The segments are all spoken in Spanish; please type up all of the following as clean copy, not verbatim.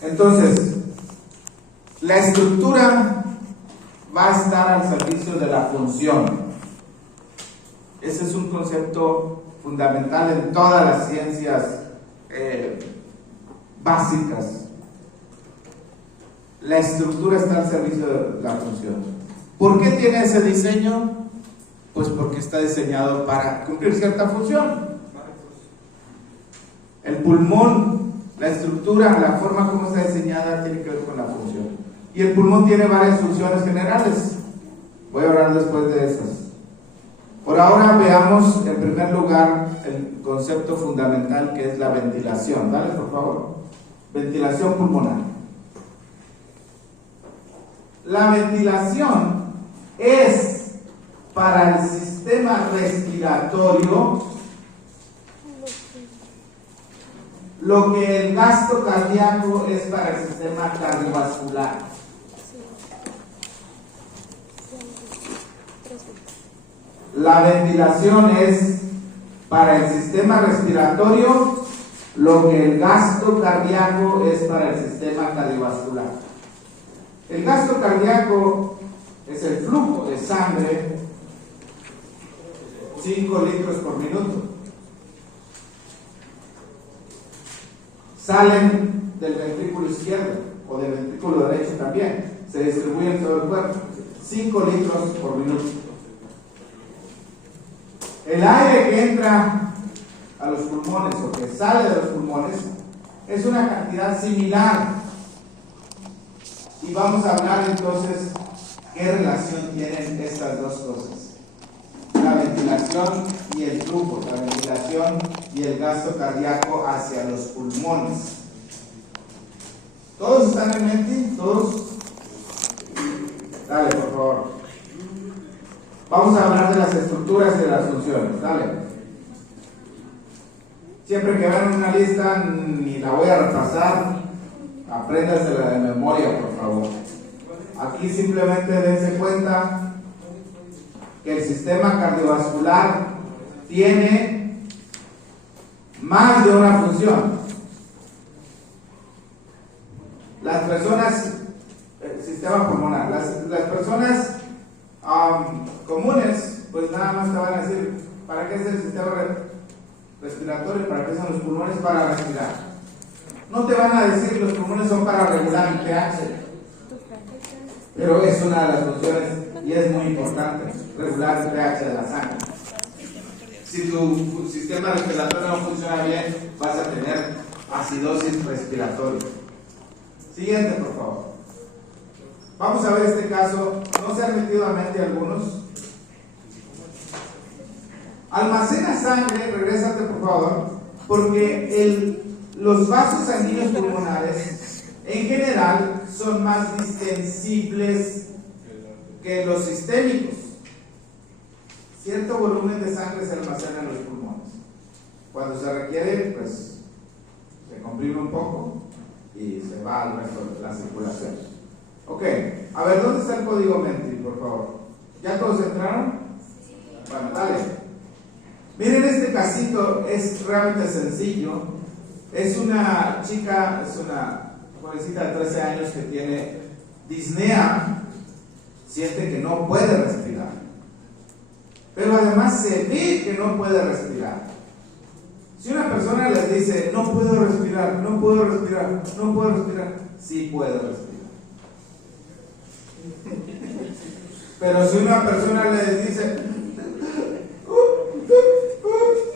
Entonces, la estructura va a estar al servicio de la función. Ese es un concepto fundamental en todas las ciencias básicas. La estructura está al servicio de la función. ¿Por qué tiene ese diseño? Pues porque está diseñado para cumplir cierta función. El pulmón, la estructura, la forma como está diseñada tiene que ver con la función. Y el pulmón tiene varias funciones generales. Voy a hablar después de esas. Por ahora veamos en primer lugar el concepto fundamental, que es la ventilación. Dale, por favor. Ventilación pulmonar. La ventilación es para el sistema respiratorio lo que el gasto cardíaco es para el sistema cardiovascular. La ventilación es para el sistema respiratorio lo que el gasto cardíaco es para el sistema cardiovascular. El gasto cardíaco es el flujo de sangre, 5 litros por minuto. Salen del ventrículo izquierdo o del ventrículo derecho también, se distribuyen en todo el cuerpo, 5 litros por minuto. El aire que entra a los pulmones o que sale de los pulmones es una cantidad similar. Y vamos a hablar entonces qué relación tienen estas dos cosas: la ventilación y el flujo, la ventilación y el gasto cardíaco hacia los pulmones. ¿Todos están en mente? ¿Todos? Dale, por favor. Vamos a hablar de las estructuras y de las funciones. Dale. Siempre que vean una lista, ni la voy a repasar, apréndasela de memoria, por favor. Aquí simplemente dense cuenta que el sistema cardiovascular tiene más de una función. Las personas, el sistema pulmonar, las personas comunes, pues nada más te van a decir, ¿para qué es el sistema respiratorio? ¿Para qué son los pulmones? Para respirar. No te van a decir los pulmones son para regular el pH, pero es una de las funciones y es muy importante, regular el pH de la sangre. Si tu sistema respiratorio no funciona bien, vas a tener acidosis respiratoria. Siguiente, por favor. Vamos a ver este caso. ¿No se han metido a mente algunos? Almacena sangre, regrésate por favor, porque los vasos sanguíneos pulmonares en general son más distensibles que los sistémicos. Cierto volumen de sangre se almacena en los pulmones. Cuando se requiere, pues se comprime un poco y se va al resto de la circulación. Ok, a ver, ¿dónde está el código Menti, por favor? ¿Ya todos entraron? Bueno, dale. Miren, este casito es realmente sencillo. Es una chica, es una jovencita de 13 años que tiene disnea, siente que no puede respirar, pero además se ve que no puede respirar. Si una persona les dice, no puedo respirar, no puedo respirar, no puedo respirar, sí puede respirar. Pero si una persona les dice,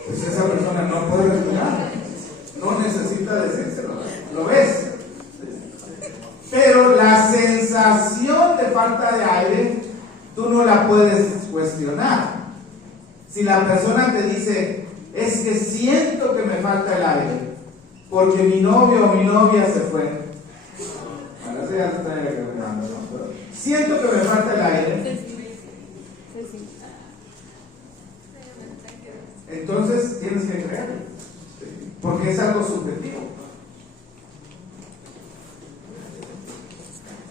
pues esa persona no puede respirar, no necesita decírselo, ¿lo ves? Pero la sensación de falta de aire, tú no la puedes cuestionar. Si la persona te dice, es que siento que me falta el aire, porque mi novio o mi novia se fue. Bueno, eso ya se está reclamando, ¿no? Pero siento que me falta el aire. Entonces tienes que creerlo, porque es algo subjetivo.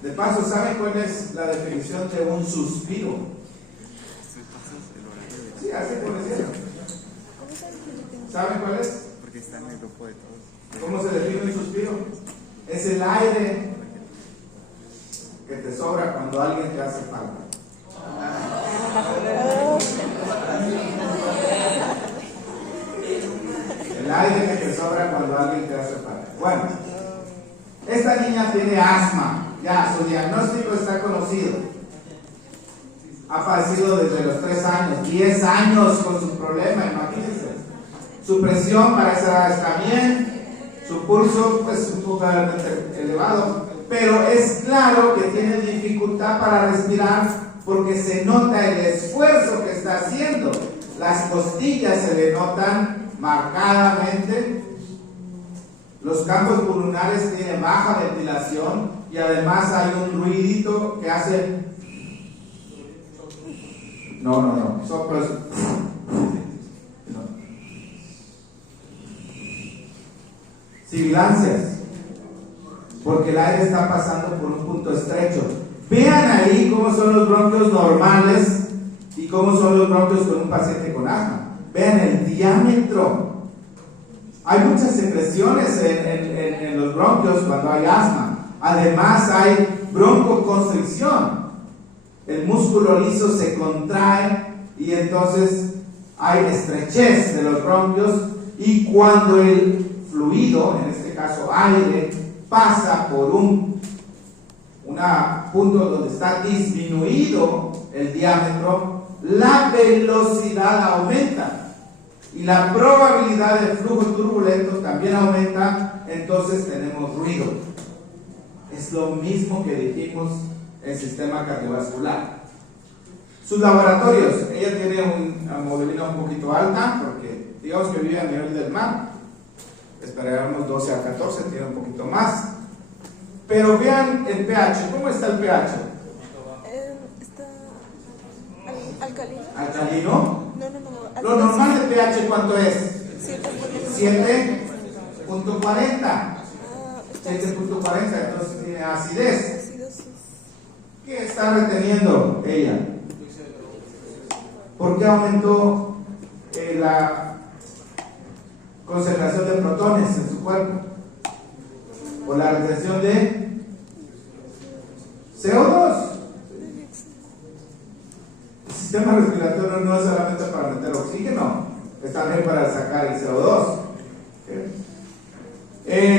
De paso, ¿saben cuál es la definición de un suspiro? Sí, así por decirlo. ¿Saben cuál es? Porque está en el grupo de todos. ¿Cómo se define un suspiro? el aire que te sobra cuando alguien te hace falta? El aire que te sobra cuando alguien te hace falta. Bueno, esta niña tiene asma. Ya, su diagnóstico está conocido. Ha padecido desde los 3 años, 10 años con su problema, imagínense. Su presión para esa edad está bien, su pulso pues un poco elevado, pero es claro que tiene dificultad para respirar porque se nota el esfuerzo que está haciendo. Las costillas se le notan marcadamente. Los campos pulmonares tienen baja ventilación y además hay un ruidito que hace... No, soplos. Sibilancias, porque el aire está pasando por un punto estrecho. Vean ahí cómo son los bronquios normales y cómo son los bronquios con un paciente con asma. Vean el diámetro. Hay muchas secreciones en los bronquios cuando hay asma. Además hay broncoconstricción. El músculo liso se contrae y entonces hay estrechez de los bronquios, y cuando el fluido, en este caso aire, pasa por un punto donde está disminuido el diámetro, la velocidad aumenta y la probabilidad de flujo turbulento también aumenta, entonces tenemos ruido. Es lo mismo que dijimos en sistema cardiovascular. Sus laboratorios, ella tiene una hemoglobina un poquito alta porque digamos que vive a nivel del mar, esperábamos 12 a 14, tiene un poquito más, pero vean el pH. ¿Cómo está el pH? Está alcalino. ¿Alcalino? No. Lo normal del pH, ¿cuánto es? 7.40. 7.40. 7.40, entonces tiene acidez. ¿Qué está reteniendo ella? ¿Por qué aumentó la concentración de protones en su cuerpo? Por la retención de CO2. El sistema respiratorio no es solamente para meter oxígeno, es también para sacar el CO2.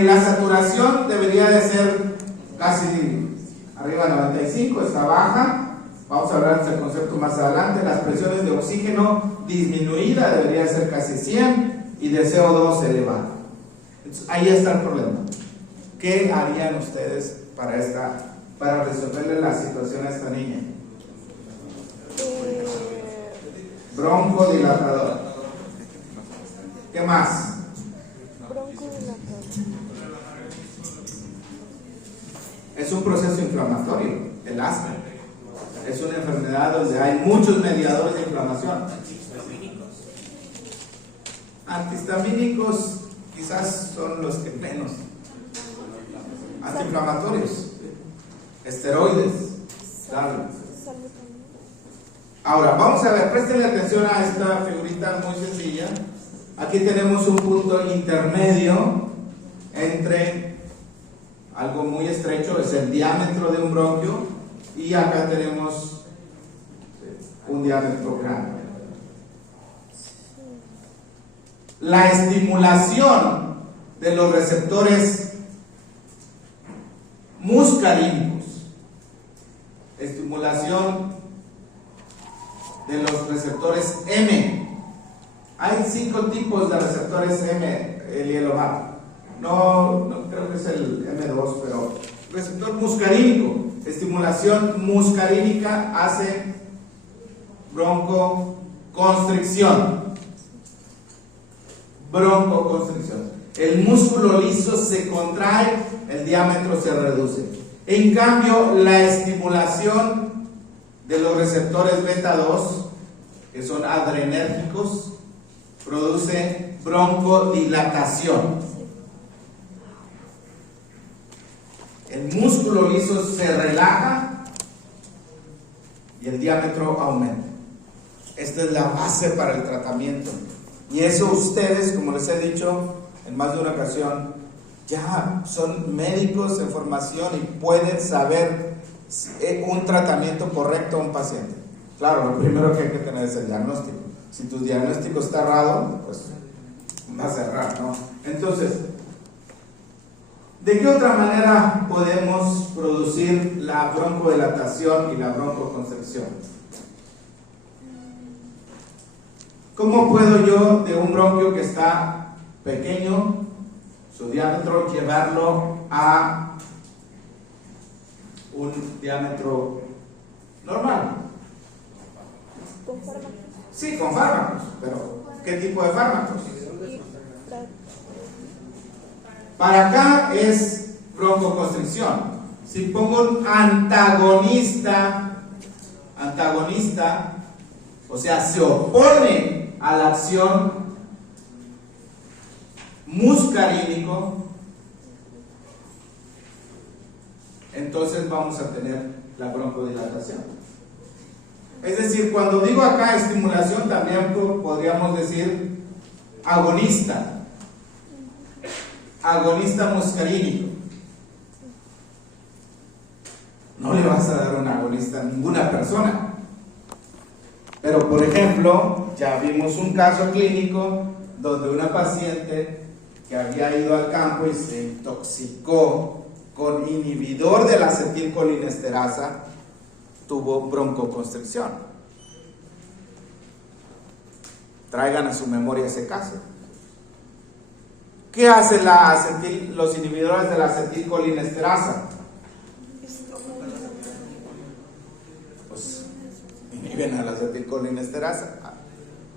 La saturación debería de ser casi arriba de 95, está baja. Vamos a hablar de este concepto más adelante. Las presiones de oxígeno disminuida debería ser casi 100 y de CO2 elevada. Entonces, ahí está el problema. ¿Qué harían ustedes para resolverle la situación a esta niña? Broncodilatador. ¿Qué más? Broncodilatador. Es un proceso inflamatorio, el asma. Es una enfermedad donde hay muchos mediadores de inflamación. Antihistamínicos quizás son los que menos. Antiinflamatorios, esteroides, claro. Ahora, vamos a ver, prestenle atención a esta figurita muy sencilla. Aquí tenemos un punto intermedio entre algo muy estrecho, es el diámetro de un bronquio, y acá tenemos un diámetro grande. La estimulación de los receptores muscarínicos, estimulación de los receptores M. Hay 5 tipos de receptores M, Elielobar. No creo que es el M2, pero receptor muscarínico. Estimulación muscarínica hace broncoconstricción. Broncoconstricción. El músculo liso se contrae, el diámetro se reduce. En cambio, la estimulación de los receptores beta 2, que son adrenérgicos, produce broncodilatación. El músculo liso se relaja y el diámetro aumenta. Esta es la base para el tratamiento. Y eso ustedes, como les he dicho en más de una ocasión, ya son médicos en formación y pueden saber un tratamiento correcto a un paciente. Claro, lo primero que hay que tener es el diagnóstico. Si tu diagnóstico está errado, pues va a cerrar, ¿no? Entonces, ¿de qué otra manera podemos producir la broncodilatación y la broncoconstricción? ¿Cómo puedo yo de un bronquio que está pequeño, su diámetro, llevarlo a un diámetro normal? Con fármacos. Sí, con fármacos, pero ¿qué tipo de fármacos? Para acá es broncoconstricción. Si pongo un antagonista, o sea, se opone a la acción muscarínico, entonces vamos a tener la broncodilatación. Es decir, cuando digo acá estimulación, también podríamos decir agonista muscarínico. No le vas a dar un agonista a ninguna persona. Pero, por ejemplo, ya vimos un caso clínico donde una paciente que había ido al campo y se intoxicó con inhibidor de la acetilcolinesterasa tuvo broncoconstricción. Traigan a su memoria ese caso. ¿Qué hacen los inhibidores de la acetilcolinesterasa? Pues inhiben a la acetilcolinesterasa.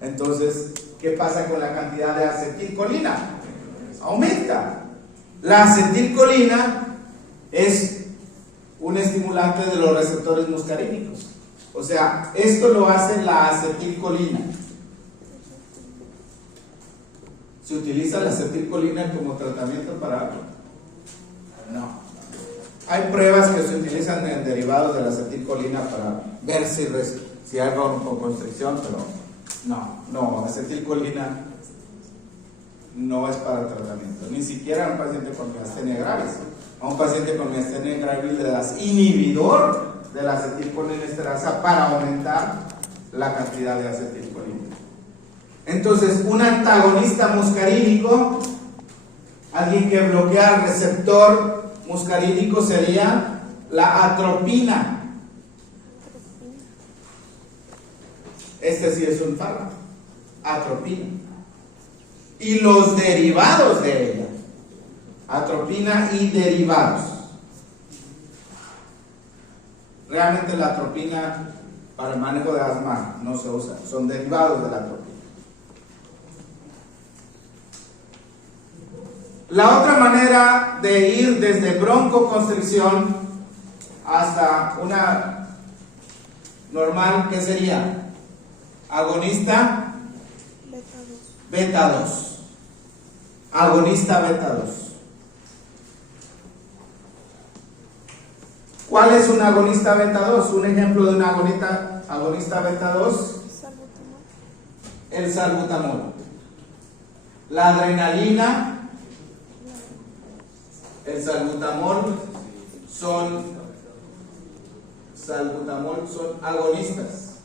Entonces, ¿qué pasa con la cantidad de acetilcolina? Aumenta. La acetilcolina es un estimulante de los receptores muscarínicos. O sea, esto lo hace la acetilcolina. ¿Se utiliza la acetilcolina como tratamiento para algo? No. Hay pruebas que se utilizan en derivados de la acetilcolina para ver si hay broncoconstricción, pero no, acetilcolina no es para tratamiento, ni siquiera a un paciente con miastenia gravis. A un paciente con miastenia gravis le das inhibidor de la acetilcolinesterasa para aumentar la cantidad de acetilcolina. Entonces, un antagonista muscarínico, alguien que bloquea el receptor muscarínico, sería la atropina. Este sí es un fármaco, atropina. Y los derivados de ella, atropina y derivados. Realmente la atropina para el manejo de asma no se usa, son derivados de la atropina. La otra manera de ir desde broncoconstricción hasta una normal, ¿qué sería? Agonista beta 2. Agonista beta 2. ¿Cuál es un agonista beta 2? Un ejemplo de un agonista beta 2. El salbutamol. La adrenalina, el salbutamol son agonistas.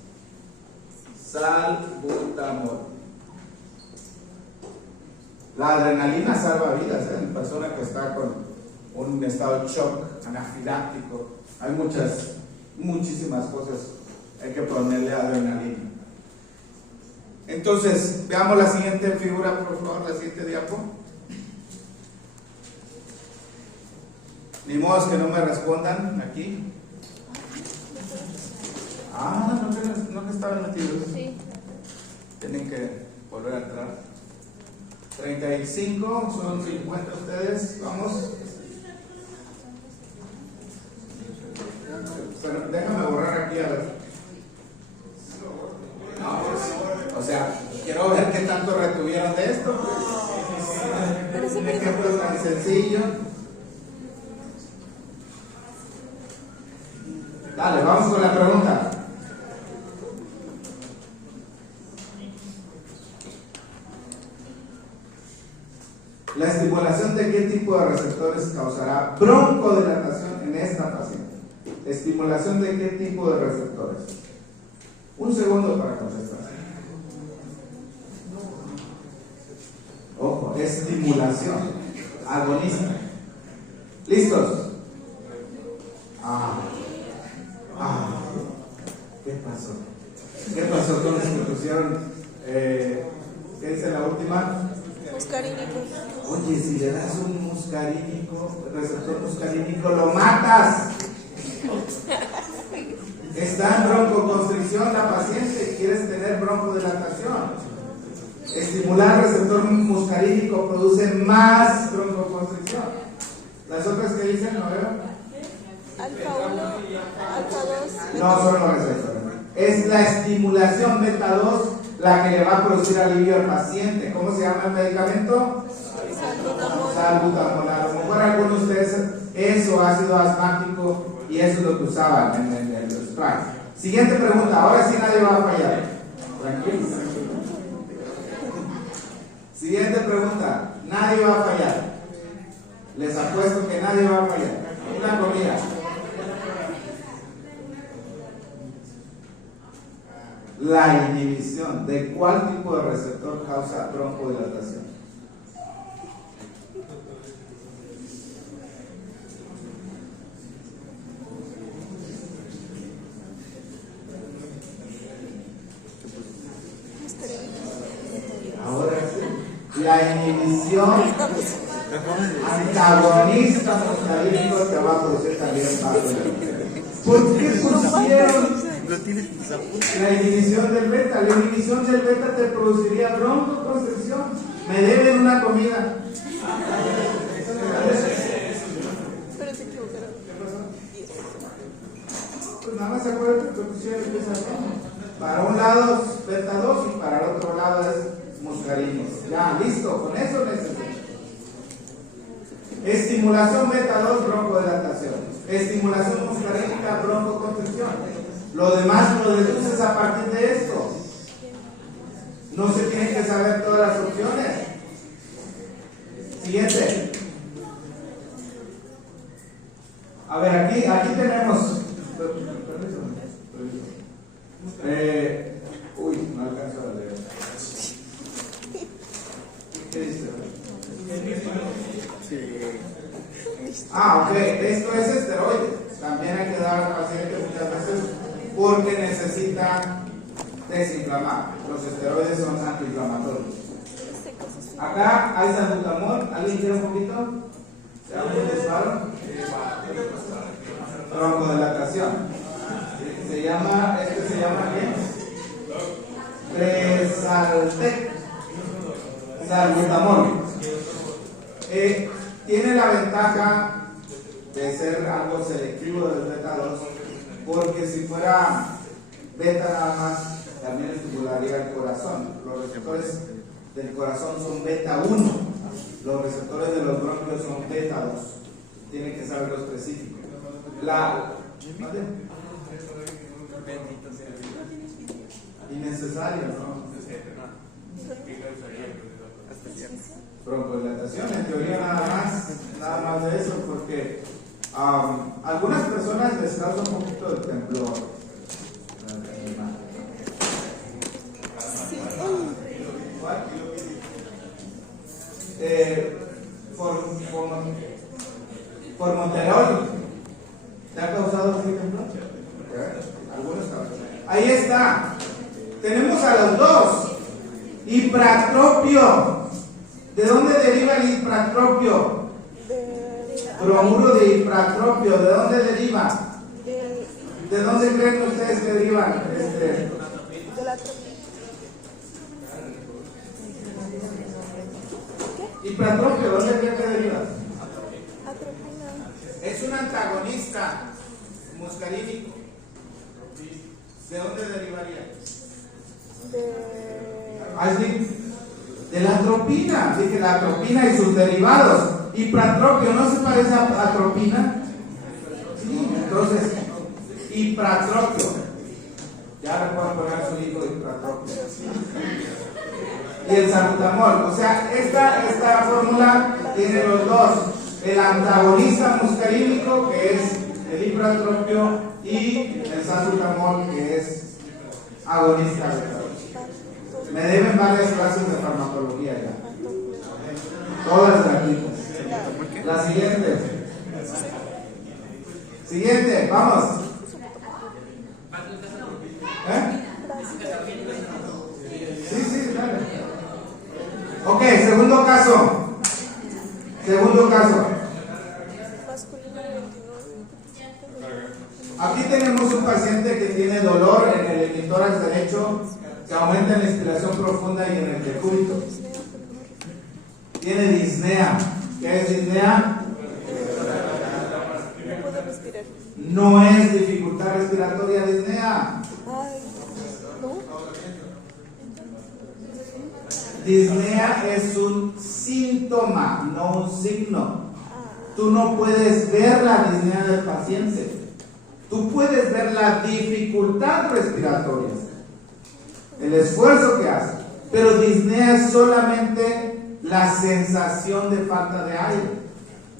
Salbutamol. La adrenalina salva vidas, en persona que está con un estado de shock anafiláctico. Hay muchísimas cosas. Hay que ponerle adrenalina. Entonces, veamos la siguiente figura, por favor, la siguiente diapo. Ni modo que no me respondan aquí. No que estaban metidos. Sí. Tienen que volver a entrar. 35, son 50 ustedes. Vamos. Pero déjame borrar aquí a ver. No, pues, o sea, quiero ver qué tanto retuvieron de esto. Un ejemplo tan sencillo. Dale, vamos con la pregunta. La estimulación de qué tipo de receptores causará broncodilatación en esta paciente. Estimulación de qué tipo de receptores. Un segundo para contestar. Ojo, estimulación agonista. ¿Listos? ¿Qué pasó? ¿Qué pasó con los que pusieron? ¿Qué dice la última? Muscarínicos. Oye, si le das un muscarínico, receptor muscarínico, lo matas. Está en broncoconstricción la paciente, quieres tener broncodilatación. Estimular receptor muscarínico produce más broncoconstricción. Las otras que dicen, no veo. Alfa 1, alfa 2. No son los receptores. Es la estimulación beta 2 la que le va a producir alivio al paciente. ¿Cómo se llama el medicamento? Salbutamol. A lo mejor algunos de ustedes eso, ácido asmático, y eso es lo que usaban en el spray. Siguiente pregunta. Ahora sí nadie va a fallar. Tranquilo. Siguiente pregunta. Nadie va a fallar. Les apuesto que nadie va a fallar. Una comida. La inhibición de cuál tipo de receptor causa broncodilatación. Ahora sí, la inhibición antagonista muscarínico te va a producir también vasodilatación. ¿Por qué pusieron la inhibición del beta? La inhibición del beta te produciría broncoconstricción. Me deben una comida. Pero se equivocaron. Pues nada más se acuerdan que pusieron para un lado es beta 2 y para el otro lado es muscarino. Ya, listo, con eso necesito. Estimulación beta 2, broncodilatación. Estimulación muscarínica, broncoconstricción. Lo demás lo deduces a partir de esto. No se tienen que saber todas las opciones. Siguiente. A ver, aquí tenemos. No alcanzo a leer. ¿Qué dice? Ok, esto es esteroides. También hay que dar al paciente muchas veces porque necesita desinflamar. Los esteroides son antiinflamatorios. Acá hay salbutamol. ¿Alguien quiere un poquito? ¿Se da un disparo? Broncodilatación. Se llama ¿qué? Tresaltec. Salbutamol. Tiene la ventaja de ser algo selectivo del beta 2, porque si fuera beta nada más, también estimularía el corazón. Los receptores del corazón son beta 1, los receptores de los bronquios son beta 2. Tienen que saber lo específico. Innecesario, ¿no? Broncodilatación, en teoría nada más de eso, porque algunas personas les causa un poquito de temblor. Formoterol, ¿te ha causado así temblor? Algunos causan. Ahí está. Tenemos a los dos. Hipratropio. ¿De dónde deriva el hipratropio? Bromuro de hipratropio. ¿De dónde deriva? ¿De dónde creen ustedes que derivan? De la Hipratropio, ¿dónde creen que deriva? atropina. Es un antagonista muscarínico. ¿De dónde derivaría? De la atropina. Dije la atropina y sus derivados. Hipratropio, ¿no se parece a atropina? Sí, entonces, hipratropio. Ya le pueden poner a su hijo hipratropio. Y el salbutamol. O sea, esta fórmula tiene los dos. El antagonista muscarínico, que es el ipratropio, y el salbutamol, que es agonista del calor. Me deben varias clases de farmacología ya. Todas gratuitas. La siguiente. Siguiente, vamos. Sí, dale. Ok, segundo caso. Segundo caso. Aquí tenemos un paciente que tiene dolor en el hemitórax derecho, que aumenta en la inspiración profunda y en el decúbito. Tiene disnea. ¿Qué es disnea? No puedo respirar. No es dificultad respiratoria disnea. Ay, ¿no? Disnea es un síntoma, no un signo. Tú no puedes ver la disnea del paciente. Tú puedes ver la dificultad respiratoria, el esfuerzo que hace. Pero disnea es solamente la sensación de falta de aire.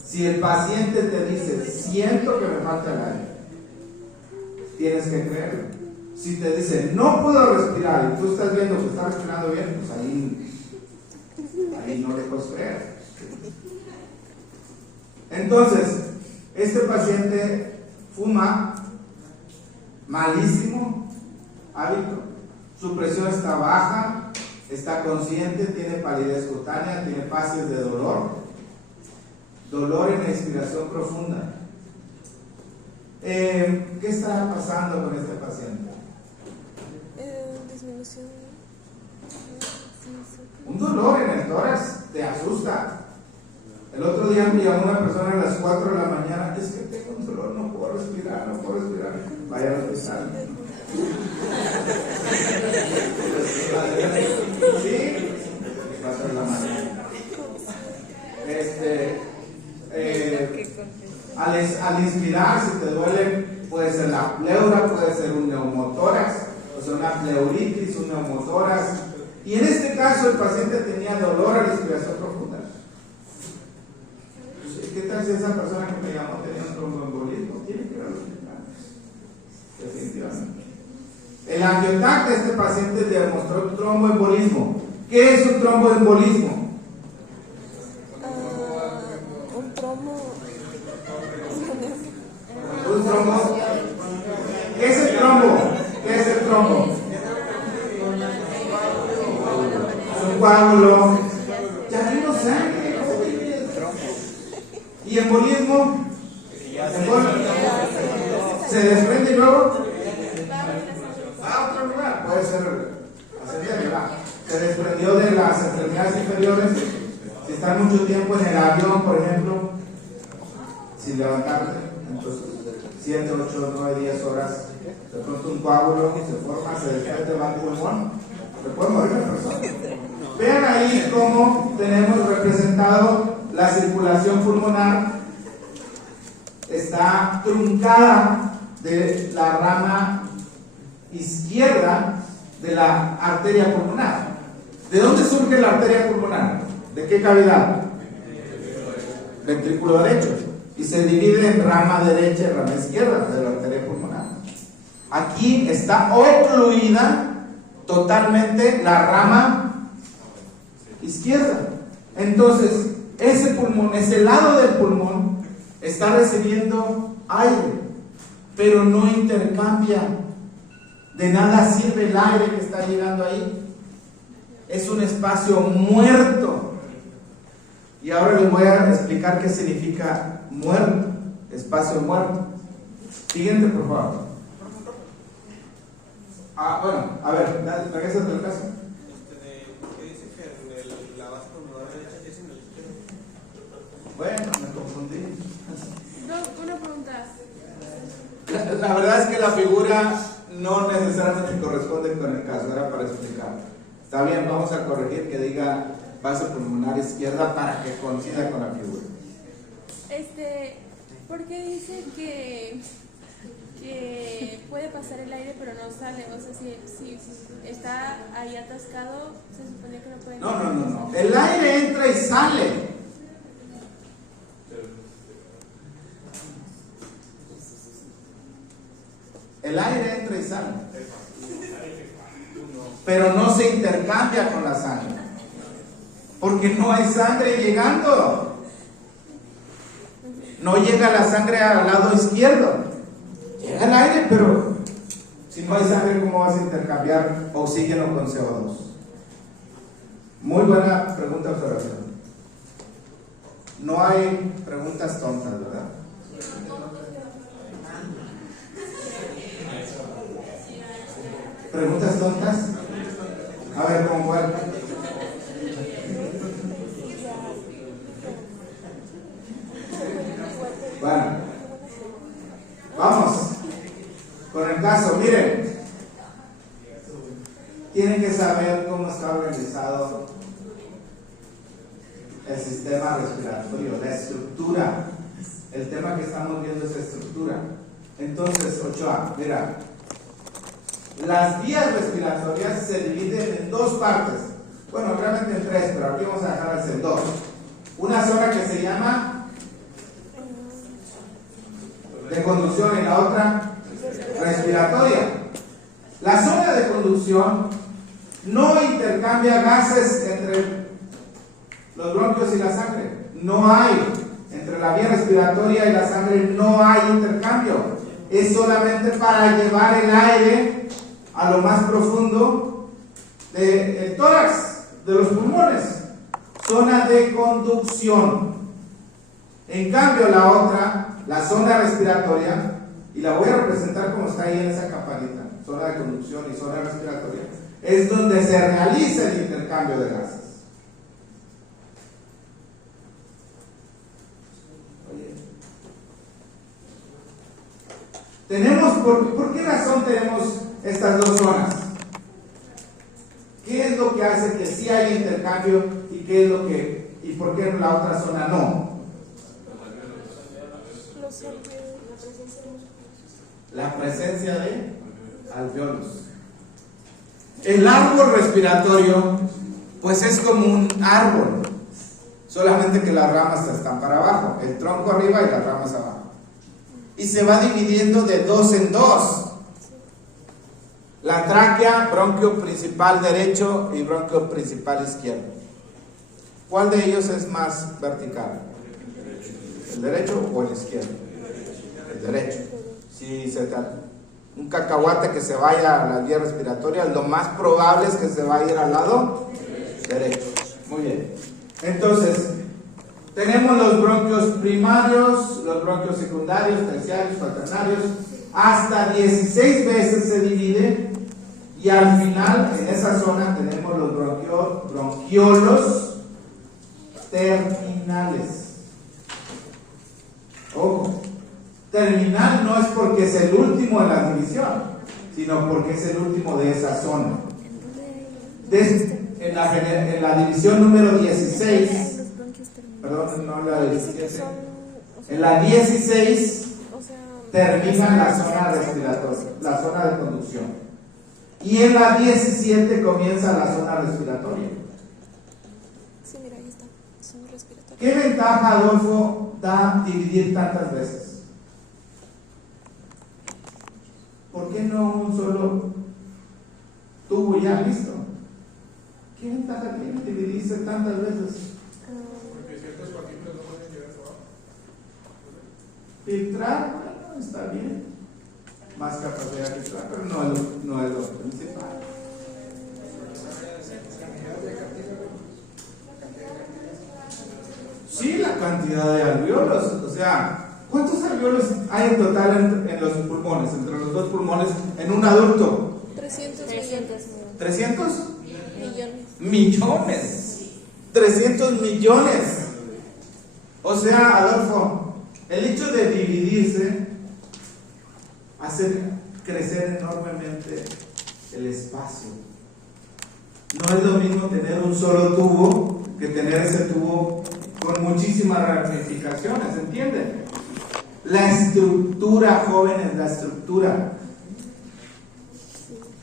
Si el paciente te dice, siento que me falta el aire, tienes que creerlo. Si te dice, no puedo respirar, y tú estás viendo que está respirando bien, pues ahí no le puedes creer. Entonces, este paciente fuma, malísimo hábito, su presión está baja, está consciente, tiene palidez cutánea, tiene fases de dolor en la inspiración profunda. ¿Qué está pasando con este paciente? Disminución. Un dolor en el tórax te asusta. El otro día me llamó una persona a las 4 de la mañana, es que tengo un dolor, no puedo respirar. Vaya al hospital. Sí, va a ser la mañana. Al inspirar, si te duele, puede ser la pleura, puede ser un neumotórax, o sea, una pleuritis, un neumotórax. Y en este caso el paciente tenía dolor a la inspiración profunda. ¿Qué tal si esa persona que me llamó tenía un tromboembolismo? Tiene que ir al hospital. Definitivamente. El angiotac de este paciente demostró tromboembolismo. ¿Qué es un tromboembolismo? Un trombo. ¿Un trombo? ¿Qué es el trombo? ¿Qué es el trombo? Es un coágulo. Ya vimos sangre. ¿Y embolismo? ¿Se desprende y luego? Va a otro lugar. Puede ser ascendente, ¿verdad? Se desprendió de las extremidades inferiores. Si están mucho tiempo en el avión, por ejemplo, sin levantarte, entonces 7, 8, 9, 10 horas, de pronto un coágulo se forma, se desprende, va al pulmón, se puede morir la persona. Vean ahí cómo tenemos representado la circulación pulmonar. Está truncada de la rama izquierda de la arteria pulmonar. ¿De dónde surge la arteria pulmonar? ¿De qué cavidad? Ventrículo derecho. Y se divide en rama derecha y rama izquierda de la arteria pulmonar. Aquí está ocluida totalmente la rama izquierda. Entonces, ese pulmón, ese lado del pulmón, está recibiendo aire, pero no intercambia. De nada sirve el aire que está llegando ahí. Es un espacio muerto. Y ahora les voy a explicar qué significa muerto, espacio muerto. Siguiente, por favor. Bueno, a ver, regrésate al caso. ¿Qué dice que la base pulmonar derecha es en el izquierdo? Bueno, me confundí. No, una pregunta. La verdad es que la figura no necesariamente corresponde con el caso, era para explicar. Está bien, vamos a corregir que diga base pulmonar izquierda para que coincida con la figura. ¿Por qué dice que puede pasar el aire pero no sale? O sea, si está ahí atascado, se supone que no puede. No. El aire entra y sale. El aire entra y sale, pero no se intercambia con la sangre, porque no hay sangre llegando. No llega la sangre al lado izquierdo, llega el aire, pero si no hay sangre, ¿cómo vas a intercambiar oxígeno con CO2? Muy buena pregunta, observación. No hay preguntas tontas, ¿verdad? ¿Preguntas tontas? A ver, ¿cómo cuál? Bueno, vamos con el caso. Miren, tienen que saber cómo está organizado el sistema respiratorio, la estructura. El tema que estamos viendo es estructura. Entonces, 8A, mira, las vías respiratorias se dividen en dos partes. Bueno, realmente en tres, pero aquí vamos a dejarlas en dos. Una zona que se llama de conducción y la otra respiratoria. La zona de conducción no intercambia gases entre los bronquios y la sangre. No hay, entre la vía respiratoria y la sangre no hay intercambio. Es solamente para llevar el aire a lo más profundo del tórax, de los pulmones. Zona de conducción. En cambio, la otra, la zona respiratoria, y la voy a representar como está ahí en esa campanita, zona de conducción y zona respiratoria, es donde se realiza el intercambio de gases. ¿Por qué razón tenemos estas dos zonas? ¿Qué es lo que hace que sí haya intercambio y por qué en la otra zona no? La presencia de alveolos. El árbol respiratorio, pues es como un árbol, solamente que las ramas están para abajo, el tronco arriba y las ramas abajo. Y se va dividiendo de dos en dos. La tráquea, bronquio principal derecho y bronquio principal izquierdo. ¿Cuál de ellos es más vertical? ¿El derecho o el izquierdo? El derecho. Si se trata un cacahuate que se vaya a la vía respiratoria, lo más probable es que se va a ir al lado derecho. Muy bien. Entonces, tenemos los bronquios primarios, los bronquios secundarios, terciarios, cuaternarios. Hasta 16 veces se divide. Y al final, en esa zona, tenemos los bronquiolos terminales. Ojo, terminal no es porque es el último en la división, sino porque es el último de esa zona. En la división número 16, perdón, no la 17, en la 16 termina la zona respiratoria, la zona de conducción. Y en la 17 comienza la zona respiratoria. Sí, mira, ahí está. Zona respiratoria. ¿Qué ventaja, Adolfo, da dividir tantas veces? ¿Por qué no un solo tubo ya listo? ¿Qué ventaja tiene dividirse tantas veces? Porque ciertas partículas no pueden llegar abajo. Filtrar, bueno, está bien. Más capacidad de filtrar, pero no es lo principal. Sí, la cantidad de alveolos. O sea, ¿cuántos alveolos hay en total en los pulmones, entre los dos pulmones, en un adulto? 300 millones. ¿300? Millones. Millones. 300 millones. O sea, Adolfo, el hecho de dividirse hace crecer enormemente el espacio. No es lo mismo tener un solo tubo que tener ese tubo con muchísimas ramificaciones, ¿entienden? La estructura, jóvenes, la estructura.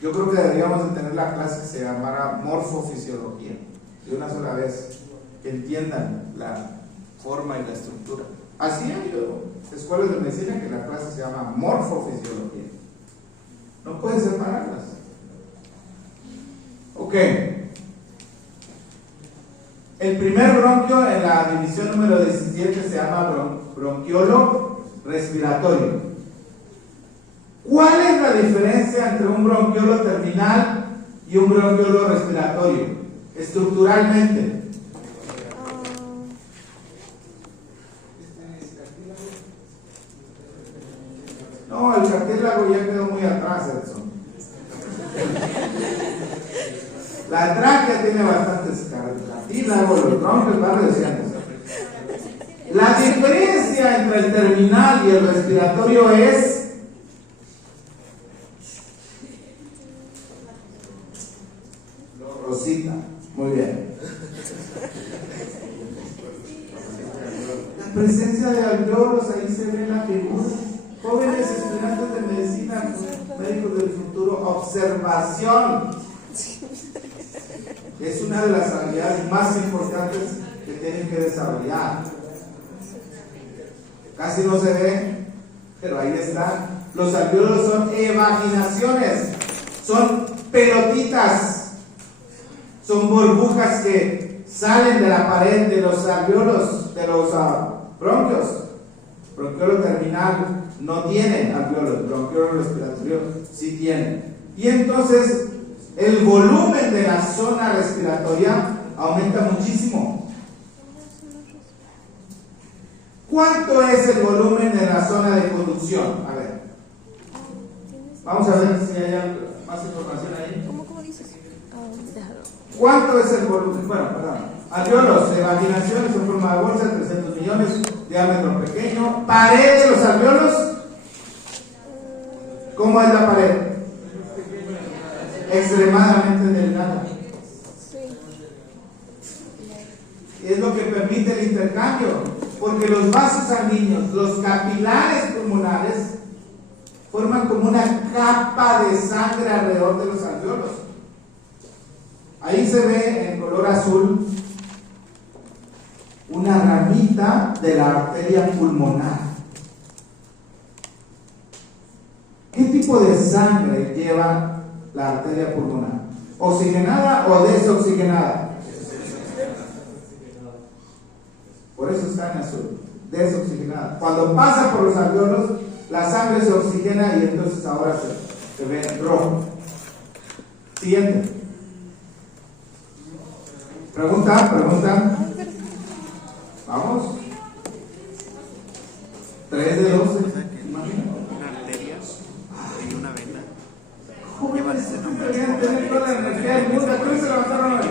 Yo creo que deberíamos de tener la clase que se llamara morfofisiología, de una sola vez, que entiendan la forma y la estructura. Así hay escuelas de medicina que la clase se llama morfofisiología. No puedes separarlas. Ok. El primer bronquio en la división número 17 se llama bronquiolo respiratorio. ¿Cuál es la diferencia entre un bronquiolo terminal y un bronquiolo respiratorio? Estructuralmente. No, el cartílago ya quedó muy atrás, Edson. La tráquea tiene bastantes cartílagos, los bronquios van reduciendo. La diferencia entre el terminal y el respiratorio es Rosita. Muy bien. La presencia de alveolos, ahí se ve la figura. Jóvenes estudiantes de medicina, médicos del futuro, observación. Es una de las habilidades más importantes que tienen que desarrollar. Casi no se ve, pero ahí están. Los alveolos son evaginaciones, son pelotitas, son burbujas que salen de la pared de los alveolos, de los bronquios. Bronquiolo terminal no tiene alveolos, bronquiolo respiratorio sí tiene. Y entonces el volumen de la zona respiratoria aumenta muchísimo. ¿Cuánto es el volumen de la zona de conducción? A ver. Vamos a ver si hay más información ahí. ¿Cómo dices? Déjalo. ¿Cuánto es el volumen? Bueno, perdón. Alveolos de vaginaciones en forma de bolsa, 300 millones, diámetro pequeño. Pared de los alveolos. ¿Cómo es la pared? Extremadamente delgada. Sí. Y es lo que permite el intercambio, porque los vasos sanguíneos, los capilares pulmonares, forman como una capa de sangre alrededor de los alveolos. Ahí se ve en color azul una ramita de la arteria pulmonar. ¿Qué tipo de sangre lleva la arteria pulmonar? ¿Oxigenada o desoxigenada? Por eso está en azul, desoxigenada. Cuando pasa por los alveolos, la sangre se oxigena y entonces ahora se ve rojo. Siguiente. Pregunta. Vamos. 3 de 12. Imagínate. Una arteria y una vena. Jóvenes, deberían tener toda la energía del mundo. ¿A qué se levantaron hoy?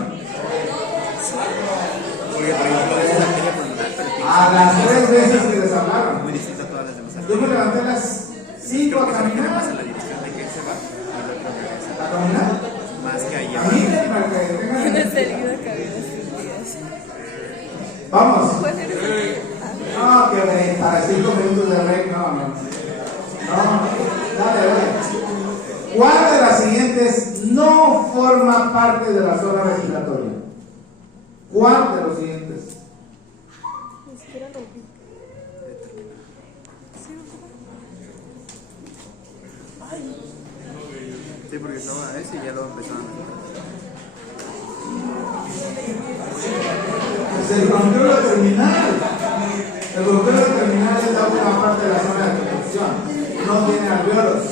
Porque, por ejemplo, es una arteria pulmonar, pero tiene A las 3 veces que les hablaron. muy distinta a todas las demás Yo arterias. me levanté a las 5 a Creo que se refiere más a caminar. la dirección de que él se va y el otro regresa. ¿A caminar? Más que allá. Caminen para que tengan Tienes energía. salido cabello días. Vamos. ¿Cuál eres el? No, que para 5 minutos de break, no. Dale. ¿Cuál de las siguientes no forma parte de la zona respiratoria? ¿Cuál de los siguientes? Ni siquiera lo vi. Sí, porque estaba ese y ya lo empezaron. Es el bronquiolo terminal. El bronquiolo terminal es la última parte de la zona de conducción. No tiene alveolos.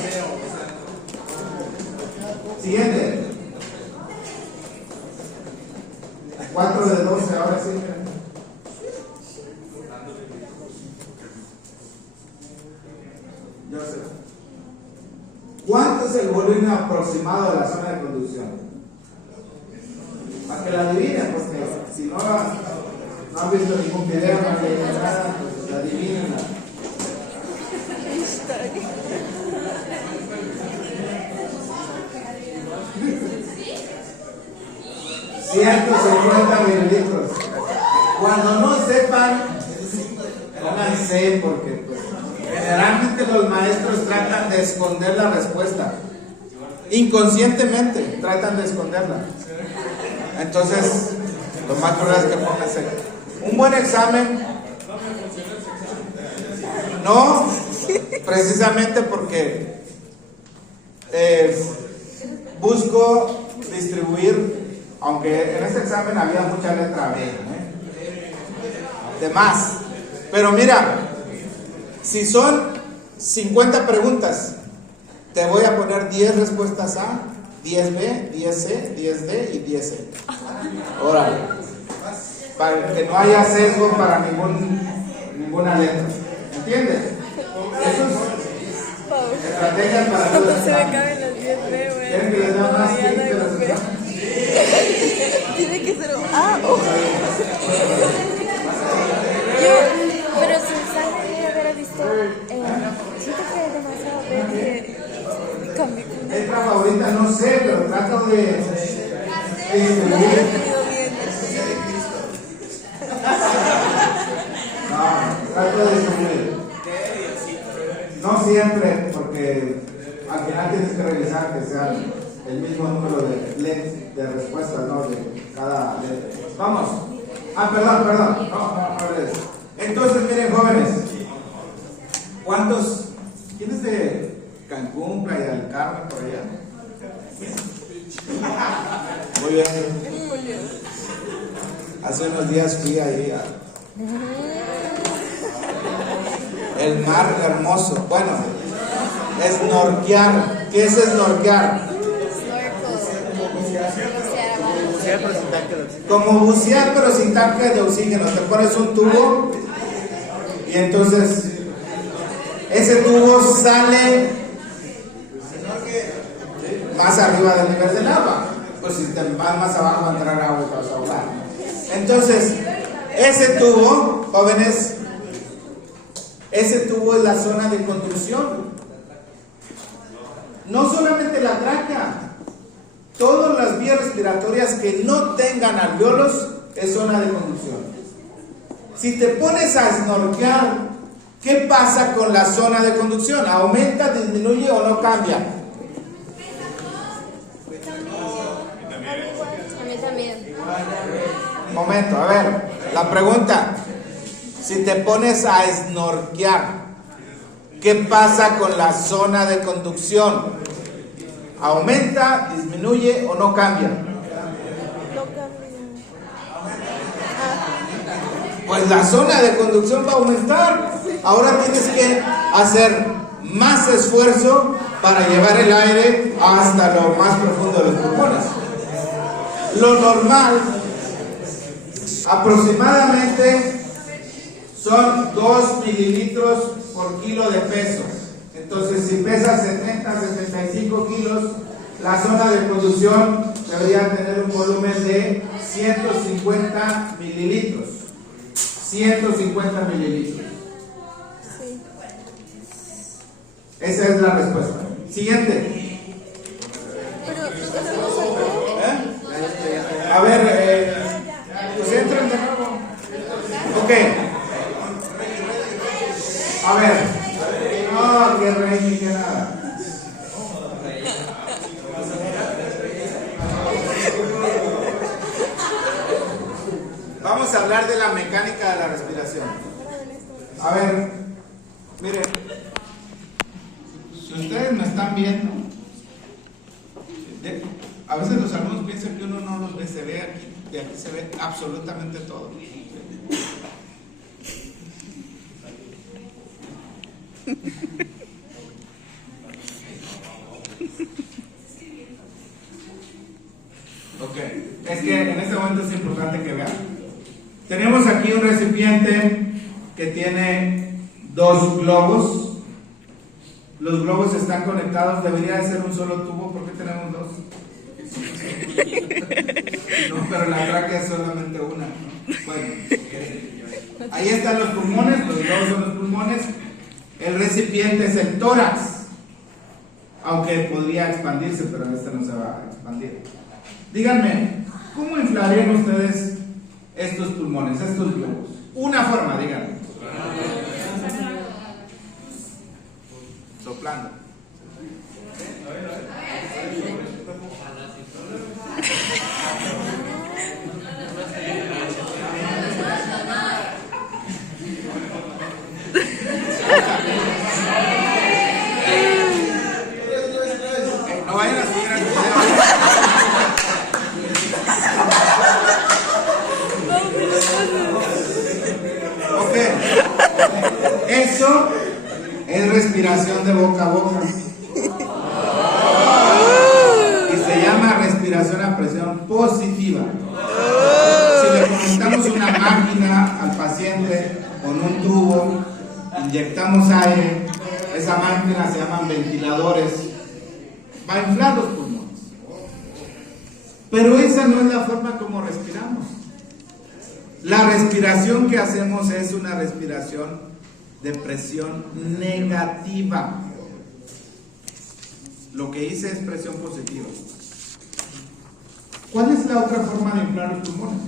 Siguiente. 4 de 12, ahora sí. Joseph. ¿Cuánto es el volumen aproximado de la zona de conducción? Para que la adivinen, porque si no han visto ningún video, no han leído nada, pues la adivinen. 150 mililitros. Cuando no sepan, pónganse, porque pues, generalmente los maestros tratan de esconder la respuesta. Inconscientemente tratan de esconderla. Entonces, lo más probable es que pónganse. Un buen examen. No, precisamente porque busco distribuir, aunque en este examen había mucha letra B, de más. Pero mira, si son 50 preguntas, te voy a poner 10 respuestas A, 10B, 10C, 10D y 10E. Órale. Para que no haya sesgo para ninguna letra. ¿Entiendes? Eso es estrategias para No los se me exámenes. caben los 10B, güey. ¿Quieren que les dé más No, ya tips no de hay los B. exámenes? Tiene que ser. Ah, oh. Pero si sale de haber visto. Siento que es demasiado verde. Cambicuna. Letra favorita, no sé, pero trato de No distribuir. hubiera tenido bien. No, trato de distribuir. No siempre, porque al final tienes que revisar que sean el mismo número de respuestas, ¿no? De cada letra. Vamos. Perdón. No, entonces, miren, jóvenes. ¿Cuántos? ¿Quién es de Cancún, Playa del Carmen, por allá? Muy bien. Hace unos días fui ahí el mar hermoso. Bueno, snorkear. ¿Qué es snorkear? Bucear pero sin tanque de oxígeno. Como bucear pero sin tanque de oxígeno. Te pones un tubo y entonces ese tubo sale más arriba del nivel del agua. Pues si te vas más abajo va a entrar agua y te vas a ahogar. Entonces, ese tubo, jóvenes, ese tubo es la zona de conducción. No solamente la tráquea, todas las vías respiratorias que no tengan alveolos es zona de conducción. Si te pones a snorkear, ¿qué pasa con la zona de conducción? ¿Aumenta, disminuye o no cambia? A mí también. Momento, a ver, la pregunta. Si te pones a snorkear, ¿qué pasa con la zona de conducción? ¿Aumenta, disminuye o no cambia? No cambia. Pues la zona de conducción va a aumentar. Ahora tienes que hacer más esfuerzo para llevar el aire hasta lo más profundo de los pulmones. Lo normal, aproximadamente, son 2 mililitros por kilo de peso. Entonces, si pesas 70, 75 kilos, la zona de conducción debería tener un volumen de 150 mililitros. 150 mililitros. Sí. Esa es la respuesta. Siguiente. Pero eso no sacó. A ver, pues entren de nuevo. Ok. A ver. No, que rey ni que nada. Vamos a hablar de la mecánica de la respiración. A ver, miren. Si ustedes me están viendo, a veces los alumnos piensan que uno no los ve, se ve aquí, de aquí se ve absolutamente todo. Ok, es que en este momento es importante que vean. Tenemos aquí un recipiente que tiene 2 globos. Los globos están conectados, debería de ser un solo tubo. ¿Por qué tenemos 2? No, pero la tráquea es solamente una, ¿no? Bueno, ahí están los pulmones, los globos son los pulmones. El recipiente es el tórax, aunque podría expandirse, pero este no se va a expandir. Díganme, ¿cómo inflarían ustedes estos pulmones, estos globos? Una forma, díganme. Soplando. Es respiración de boca a boca. Y se llama respiración a presión positiva. Si le conectamos una máquina al paciente con un tubo, inyectamos aire, esa máquina se llaman ventiladores, va a inflar los pulmones. Pero esa no es la forma como respiramos. La respiración que hacemos es una respiración de presión negativa. Lo que hice es presión positiva. ¿Cuál es la otra forma de inflar los pulmones?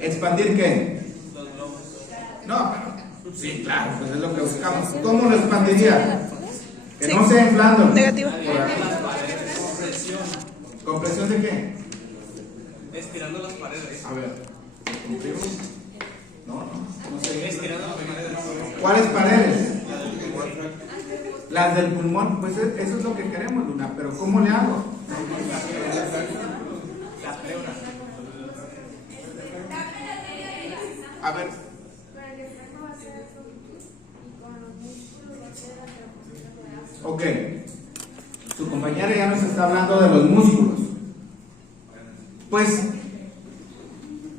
¿Expandir qué? No, sí, claro, pues es lo que buscamos. ¿Cómo lo expandiría? Que no sea inflando. Negativo. ¿Con presión de qué? Estirando las paredes. A ver. No sé. Estirando las paredes. ¿Cuáles paredes? Las del pulmón. Pues eso es lo que queremos, Luna. Pero ¿cómo le hago? Las pleuras. A ver. Ok. Su compañera ya nos está hablando de los músculos. Pues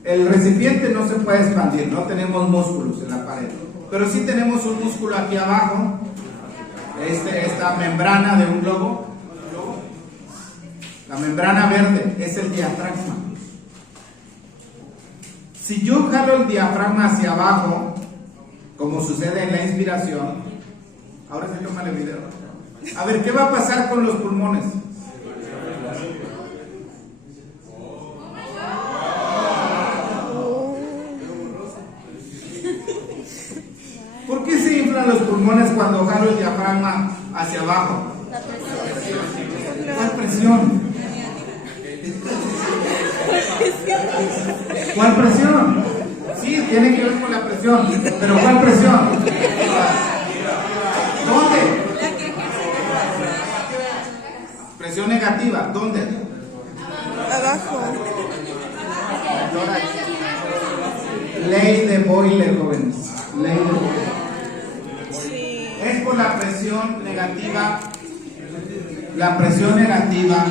el recipiente no se puede expandir, no tenemos músculos en la pared, pero sí tenemos un músculo aquí abajo, esta membrana de un globo. La membrana verde es el diafragma. Si yo jalo el diafragma hacia abajo, como sucede en la inspiración, ahora sí toma el video. A ver, ¿qué va a pasar con los pulmones? ¿Por qué se inflan los pulmones cuando jalo el diafragma hacia abajo? ¿Cuál presión? ¿Cuál presión? Sí, tiene que ver con la presión, pero ¿cuál presión? ¿Dónde? Presión negativa, ¿dónde? Abajo. Ley de Boyle, jóvenes. Ley de Boyle. Sí. Es por la presión negativa. La presión negativa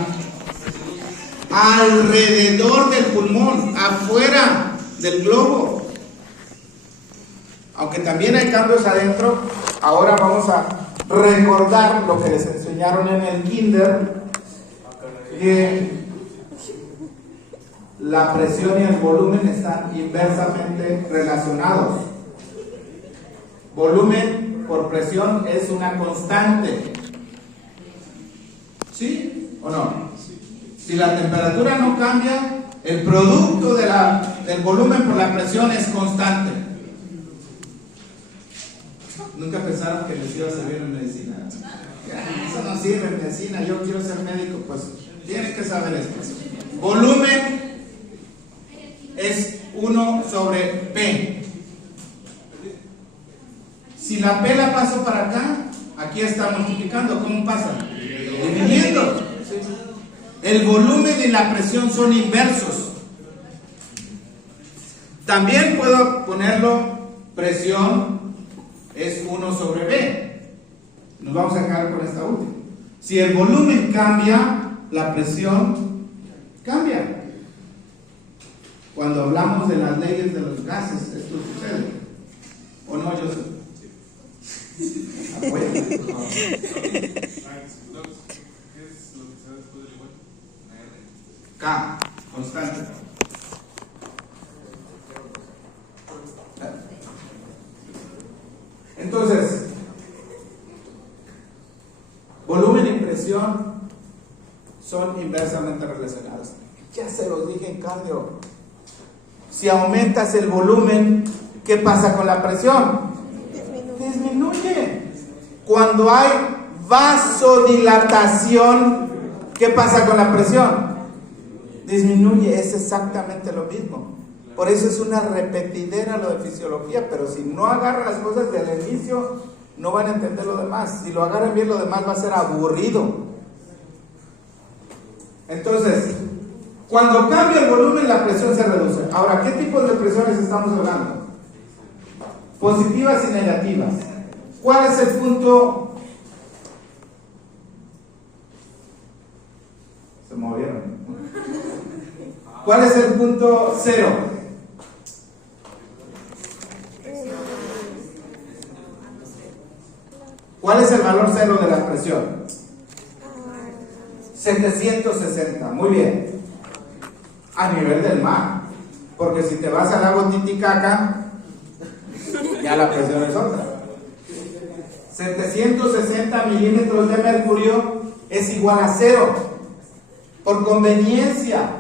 alrededor del pulmón, afuera del globo. Aunque también hay cambios adentro, ahora vamos a recordar lo que les enseñaron en el kinder, que la presión y el volumen están inversamente relacionados. Volumen por presión es una constante. ¿Sí o no? Si la temperatura no cambia, el producto del volumen por la presión es constante. Nunca pensaron que les iba a servir en medicina. Eso no sirve en medicina, yo quiero ser médico, pues tienes que saber esto. Volumen es 1 sobre P. Si la P la paso para acá, aquí está multiplicando. ¿Cómo pasa? Dividiendo. El volumen y la presión son inversos. También puedo ponerlo, presión es 1 sobre B. Nos vamos a quedar con esta última. Si el volumen cambia, la presión cambia. Cuando hablamos de las leyes de los gases, esto sucede. ¿O no, Joseph? Apóyame, por favor. K, constante. Entonces, volumen y presión son inversamente relacionados. Ya se los dije en cardio. Si aumentas el volumen, ¿qué pasa con la presión? Disminuye. Cuando hay vasodilatación, ¿qué pasa con la presión? Disminuye. Es exactamente lo mismo. Por eso es una repetidera lo de fisiología, pero si no agarran las cosas desde el inicio, no van a entender lo demás. Si lo agarran bien, lo demás va a ser aburrido. Entonces, Cuando cambia el volumen, la presión se reduce. Ahora, ¿qué tipo de presiones estamos hablando? Positivas y negativas. ¿Cuál es el punto? Se movieron. ¿Cuál es el punto cero? ¿Cuál es el valor cero de la presión? 760, muy bien. A nivel del mar. Porque si te vas al lago Titicaca, ya la presión es otra. 760 milímetros de mercurio es igual a cero. Por conveniencia.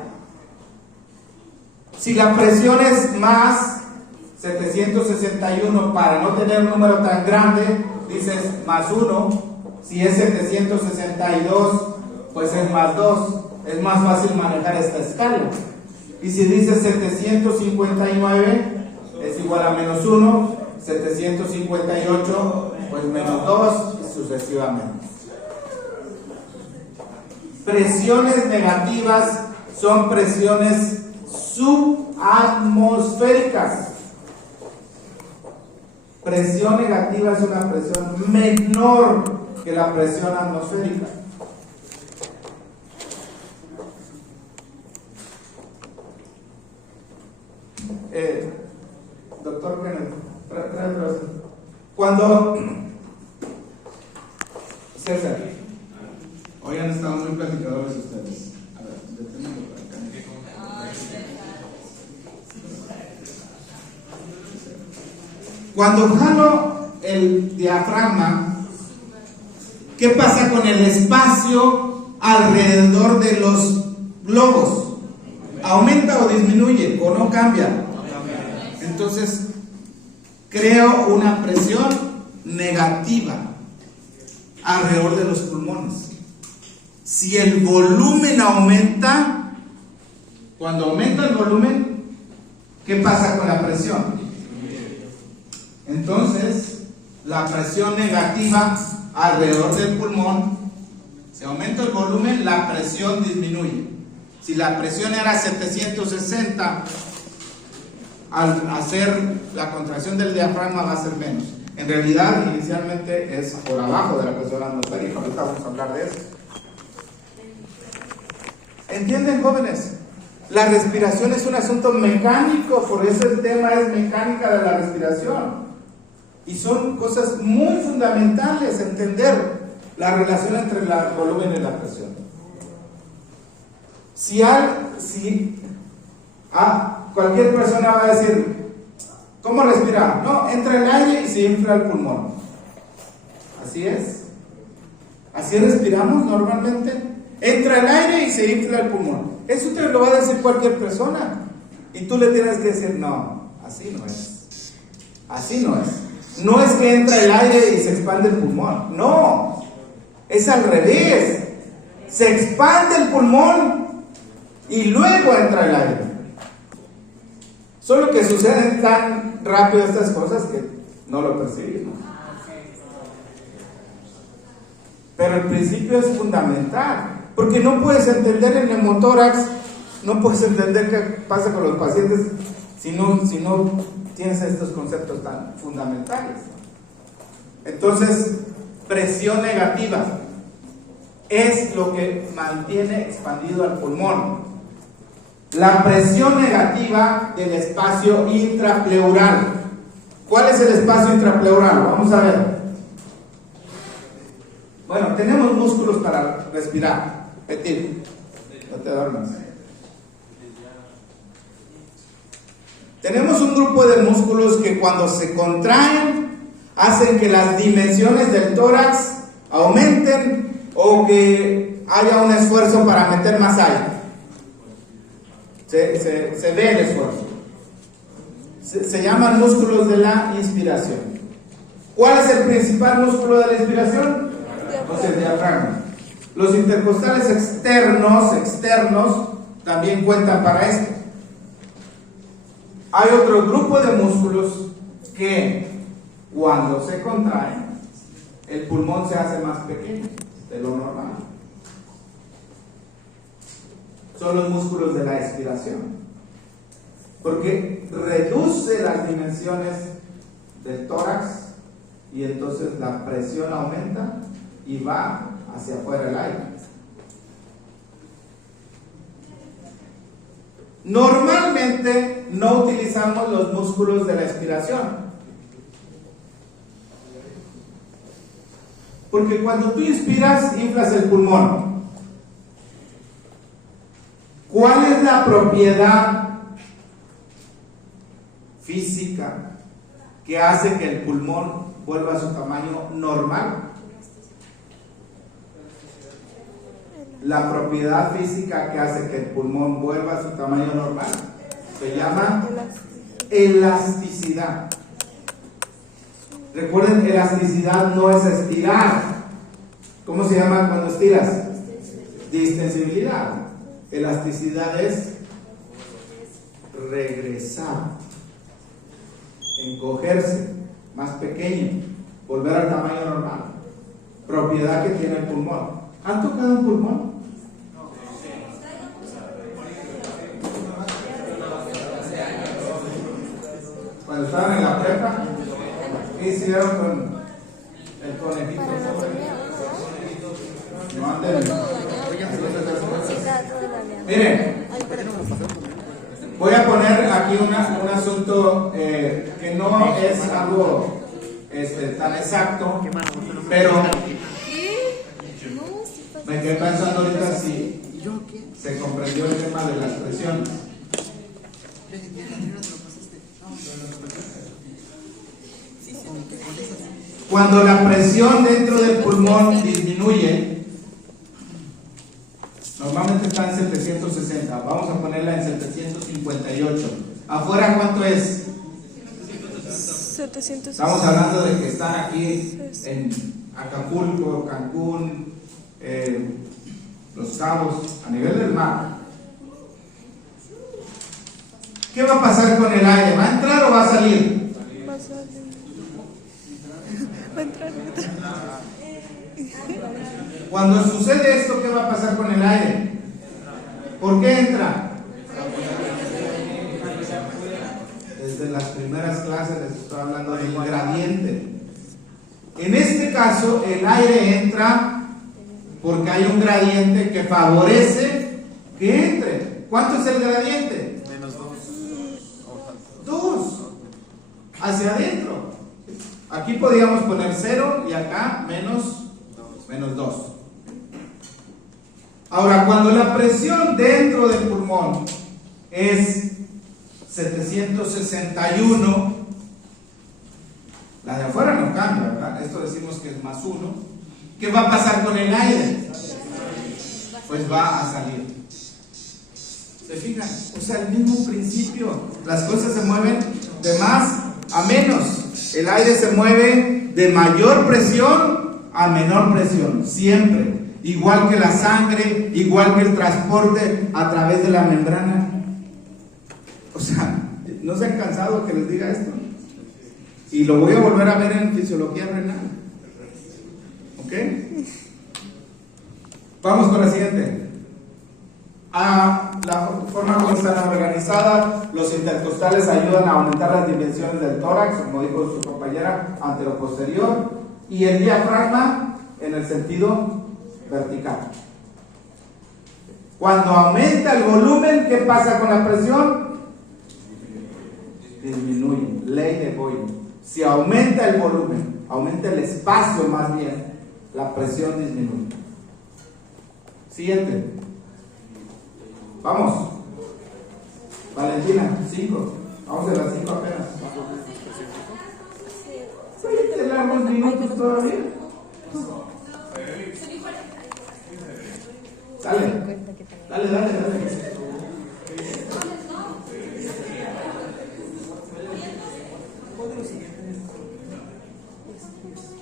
Si la presión es más 761, para no tener un número tan grande, dices más 1. Si es 762, pues es más 2. Es más fácil manejar esta escala. Y si dices 759, es igual a menos 1. 758, pues menos 2, y sucesivamente. Presiones negativas son presiones subatmosféricas. Presión negativa es una presión menor que la presión atmosférica. Doctor Kenneth, cuando César, hoy han estado muy platicadores ustedes. A ver, deténganlo por acá. Cuando jalo el diafragma, ¿qué pasa con el espacio alrededor de los globos? ¿Aumenta o disminuye o no cambia? Entonces, creo una presión negativa alrededor de los pulmones. Si el volumen aumenta, cuando aumenta el volumen, ¿qué pasa con la presión? Entonces, la presión negativa alrededor del pulmón, si aumenta el volumen, la presión disminuye. Si la presión era 760, al hacer la contracción del diafragma va a ser menos. En realidad, inicialmente es por abajo de la presión atmosférica. Ahorita vamos a hablar de eso. ¿Entienden, jóvenes? La respiración es un asunto mecánico, por eso el tema es mecánica de la respiración. Y son cosas muy fundamentales entender la relación entre el volumen y la presión. Cualquier persona va a decir, ¿cómo respirar? No, entra el aire y se infla el pulmón. Así es. Así respiramos normalmente. Entra el aire y se infla el pulmón. Eso te lo va a decir cualquier persona. Y tú le tienes que decir, no, así no es. Así no es. No es que entra el aire y se expande el pulmón. No, es al revés. Se expande el pulmón y luego entra el aire. Solo que suceden tan rápido estas cosas que no lo percibimos. Pero el principio es fundamental, porque no puedes entender el neumotórax, no puedes entender qué pasa con los pacientes si no tienes estos conceptos tan fundamentales. Entonces, presión negativa es lo que mantiene expandido al pulmón. La presión negativa del espacio intrapleural. ¿Cuál es el espacio intrapleural? Vamos a ver. Bueno, tenemos músculos para respirar. Petit, no te duermas. Tenemos un grupo de músculos que cuando se contraen hacen que las dimensiones del tórax aumenten o que haya un esfuerzo para meter más aire. Se ve el esfuerzo. Se llaman músculos de la inspiración. ¿Cuál es el principal músculo de la inspiración? Pues el diafragma. Los intercostales externos también cuentan para esto. Hay otro grupo de músculos que cuando se contraen, el pulmón se hace más pequeño de lo normal. son los músculos de la expiración. Porque reduce las dimensiones del tórax y entonces la presión aumenta y va hacia afuera el aire. Normalmente no utilizamos los músculos de la expiración. Porque cuando tú inspiras, inflas el pulmón. ¿Cuál es la propiedad física que hace que el pulmón vuelva a su tamaño normal? La propiedad física que hace que el pulmón vuelva a su tamaño normal se llama elasticidad. Recuerden, elasticidad no es estirar. ¿Cómo se llama cuando estiras? Distensibilidad. Elasticidad es regresar, encogerse, más pequeño, volver al tamaño normal. Propiedad que tiene el pulmón. ¿Han tocado un pulmón? Cuando estaban en la prepa, ¿qué hicieron con el conejito? No anden. Miren, voy a poner aquí un asunto que no es algo tan exacto, pero me quedé pensando ahorita si se comprendió el tema de las presiones. Cuando la presión dentro del pulmón disminuye, normalmente está en 760, vamos a ponerla en 758. ¿Afuera cuánto es? 700. Estamos hablando de que están aquí en Acapulco, Cancún, Los Cabos, a nivel del mar. ¿Qué va a pasar con el aire? ¿Va a entrar o va a salir? Va a salir. Va a entrar. Cuando sucede esto, ¿qué va a pasar con el aire? ¿Por qué entra? Desde las primeras clases les estoy hablando del gradiente. En este caso, el aire entra porque hay un gradiente que favorece que entre. ¿Cuánto es el gradiente? Menos 2. Hacia adentro. Aquí podríamos poner 0 y acá menos 2. Ahora, cuando la presión dentro del pulmón es 761, la de afuera no cambia, ¿verdad? Esto decimos que es más 1. ¿Qué va a pasar con el aire? Pues va a salir. ¿Se fijan? O sea, el mismo principio. Las cosas se mueven de más a menos. El aire se mueve de mayor presión a menor presión, siempre. Igual que la sangre, igual que el transporte a través de la membrana. O sea, ¿no se han cansado que les diga esto? Y lo voy a volver a ver en fisiología renal. ¿Ok? Vamos con la siguiente. La forma como están organizadas, los intercostales ayudan a aumentar las dimensiones del tórax, como dijo su compañera, anteroposterior, y el diafragma en el sentido vertical. Cuando aumenta el volumen, ¿qué pasa con la presión? Disminuye, ley de Boyle. Si aumenta el volumen, aumenta el espacio más bien, la presión disminuye. Siguiente. Vamos. Valentina, 5. Vamos a las 5 apenas. ¿Te largos minutos todavía? Dale.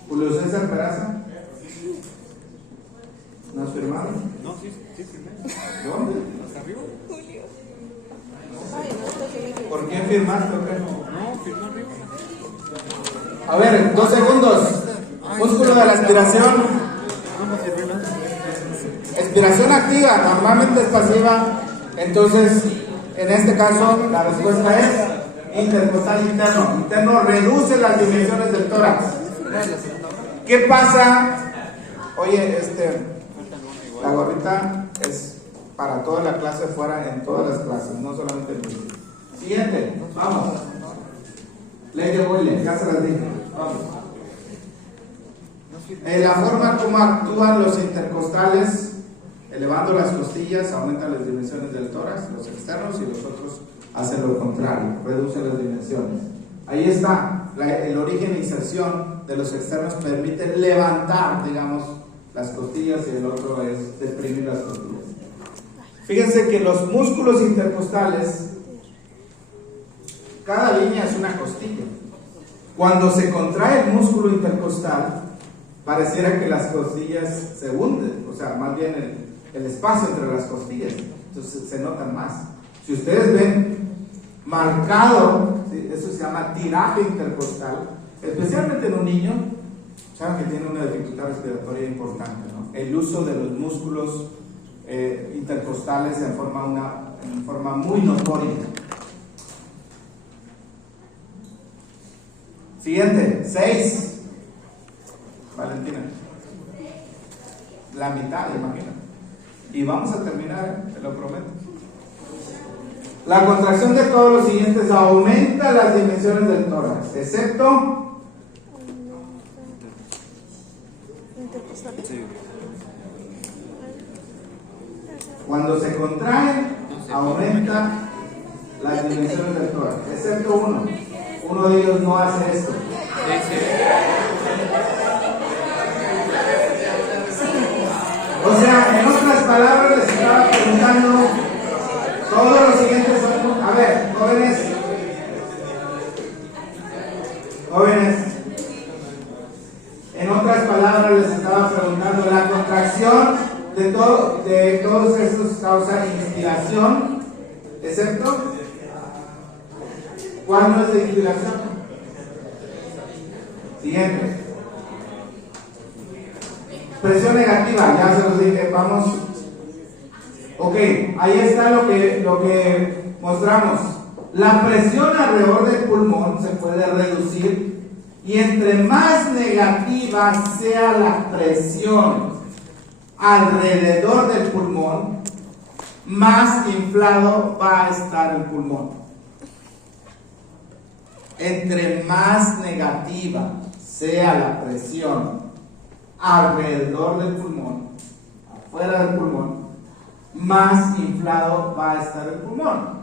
Julio César Peraza. ¿No has firmado? No, sí firmé. ¿Dónde? ¿Hasta arriba? ¿Por qué firmaste o qué? No, firmó arriba. A ver, 2 segundos. Músculo de la expiración. No me sirvió nada. Expiración activa, normalmente es pasiva. Entonces, en este caso, la respuesta es intercostal interno. Interno reduce las dimensiones del tórax. ¿Qué pasa? Oye, la gorrita es para toda la clase fuera, en todas las clases, no solamente en el. Siguiente, vamos. Ley de Boyle, ya se las dije. Vamos. La forma como actúan los intercostales, elevando las costillas, aumentan las dimensiones del tórax, los externos, y los otros hacen lo contrario, reducen las dimensiones. Ahí está, el origen e inserción de los externos permite levantar, digamos, las costillas, y el otro es deprimir las costillas. Fíjense que los músculos intercostales, cada línea es una costilla. Cuando se contrae el músculo intercostal, pareciera que las costillas se hunden, o sea, más bien el espacio entre las costillas, entonces se notan más. Si ustedes ven marcado, ¿sí? Eso se llama tiraje intercostal, especialmente en un niño, saben que tiene una dificultad respiratoria importante, ¿no? El uso de los músculos intercostales en forma muy notoria. Siguiente, 6. Valentina. La mitad, imagina. Y vamos a terminar, te lo prometo. La contracción de todos los siguientes aumenta las dimensiones del tórax, excepto cuando se contrae, aumenta las dimensiones del tórax, excepto uno. Uno de ellos no hace esto. O sea, en otras palabras, les estaba preguntando, todos los siguientes son, a ver, jóvenes, en otras palabras les estaba preguntando, la contracción de todos estos causa inspiración, excepto, ¿cuál no es de inspiración? Siguiente. Presión negativa, ya se los dije, vamos. Ok, ahí está lo que mostramos. La presión alrededor del pulmón se puede reducir, y entre más negativa sea la presión alrededor del pulmón, más inflado va a estar el pulmón. Entre más negativa sea la presión alrededor del pulmón, afuera del pulmón, más inflado va a estar el pulmón.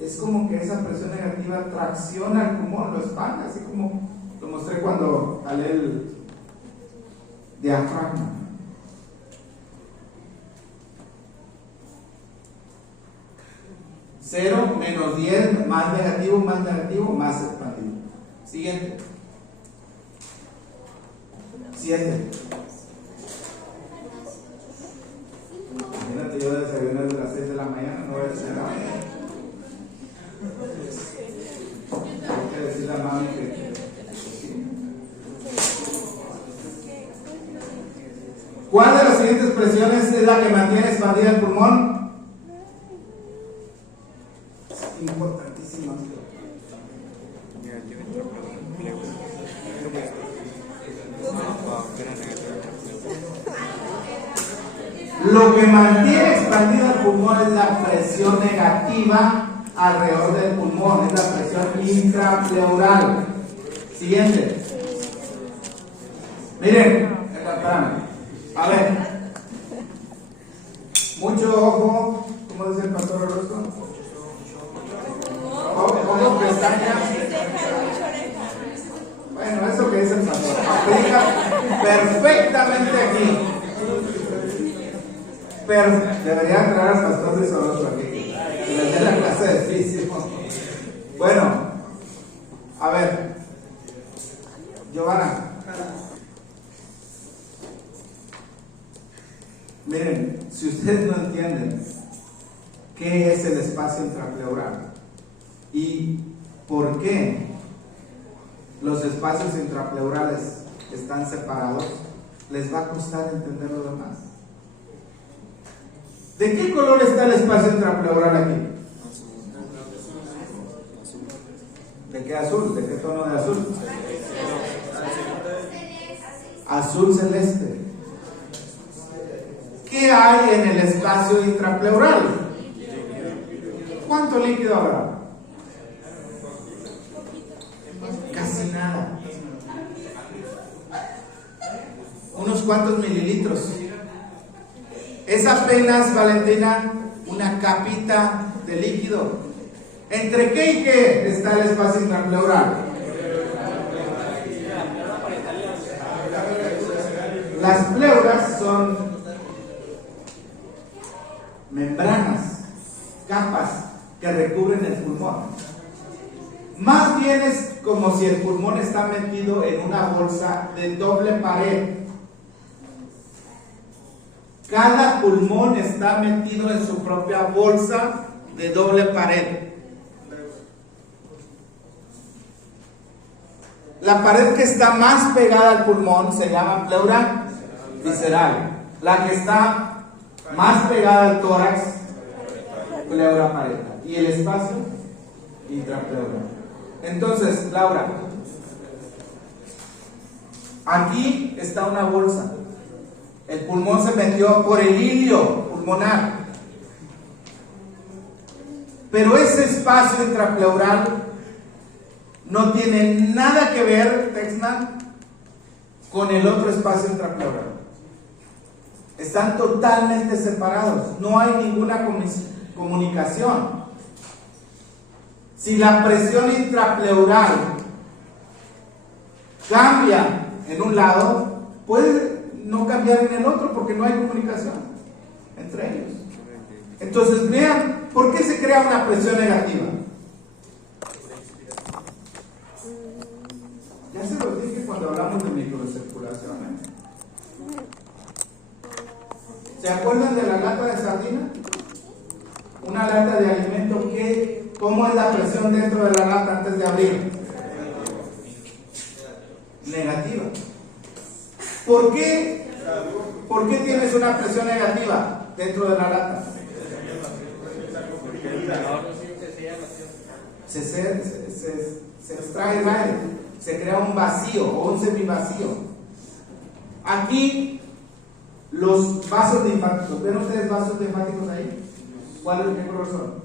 Es como que esa presión negativa tracciona el pulmón, lo expande, así como lo mostré cuando jalé el diafragma. Cero, menos 10, más negativo, más expandido. Siguiente. 7. Imagínate yo desayunar de las 6 de la mañana, no voy a desayunar. Hay que decirle a mami que ¿cuál de las siguientes presiones es la que mantiene expandida el pulmón? Importantísima. Lo que mantiene expandido el pulmón es la presión negativa alrededor del pulmón, es la presión intrapleural. Siguiente. Miren, espérame. A ver. Mucho ojo. ¿Cómo dice el pastor Orozco? Ojo, pestañas. Bueno, eso que dice el pastor aplica perfectamente aquí. Pero debería traer al pastor de Orozco aquí, que les dé la clase de físico. Bueno, a ver, Giovanna. Miren, si ustedes no entienden qué es el espacio intrapleural y por qué los espacios intrapleurales están separados, les va a costar entender lo demás. ¿De qué color está el espacio intrapleural aquí? ¿De qué azul? ¿De qué tono de azul? Azul celeste. ¿Qué hay en el espacio intrapleural? ¿Cuánto líquido habrá? Casi nada. Unos cuantos mililitros. Es apenas, Valentina, una capita de líquido. ¿Entre qué y qué está el espacio intrapleural? Las pleuras son membranas, capas que recubren el pulmón. Más bien es como si el pulmón está metido en una bolsa de doble pared. Cada pulmón está metido en su propia bolsa de doble pared. La pared que está más pegada al pulmón se llama pleura visceral. La que está más pegada al tórax, pleura parietal. Y el espacio, intrapleural. Entonces, Laura, aquí está una bolsa. El pulmón se metió por el hilio pulmonar. Pero ese espacio intrapleural no tiene nada que ver, Texman, con el otro espacio intrapleural. Están totalmente separados. No hay ninguna comunicación. Si la presión intrapleural cambia en un lado, puede no cambiar en el otro porque no hay comunicación entre ellos. Entonces vean, ¿por qué se crea una presión negativa? Ya se los dije cuando hablamos de microcirculación, ¿eh? ¿Se acuerdan de la lata de sardina? Una lata de alimento, ¿cómo es la presión dentro de la lata antes de abrir? Negativa. ¿Por qué tienes una presión negativa dentro de la lata? Se extrae el aire, se crea un vacío o un semivacío. Aquí los vasos linfáticos, ¿ven ustedes vasos linfáticos ahí? ¿Cuáles qué color son?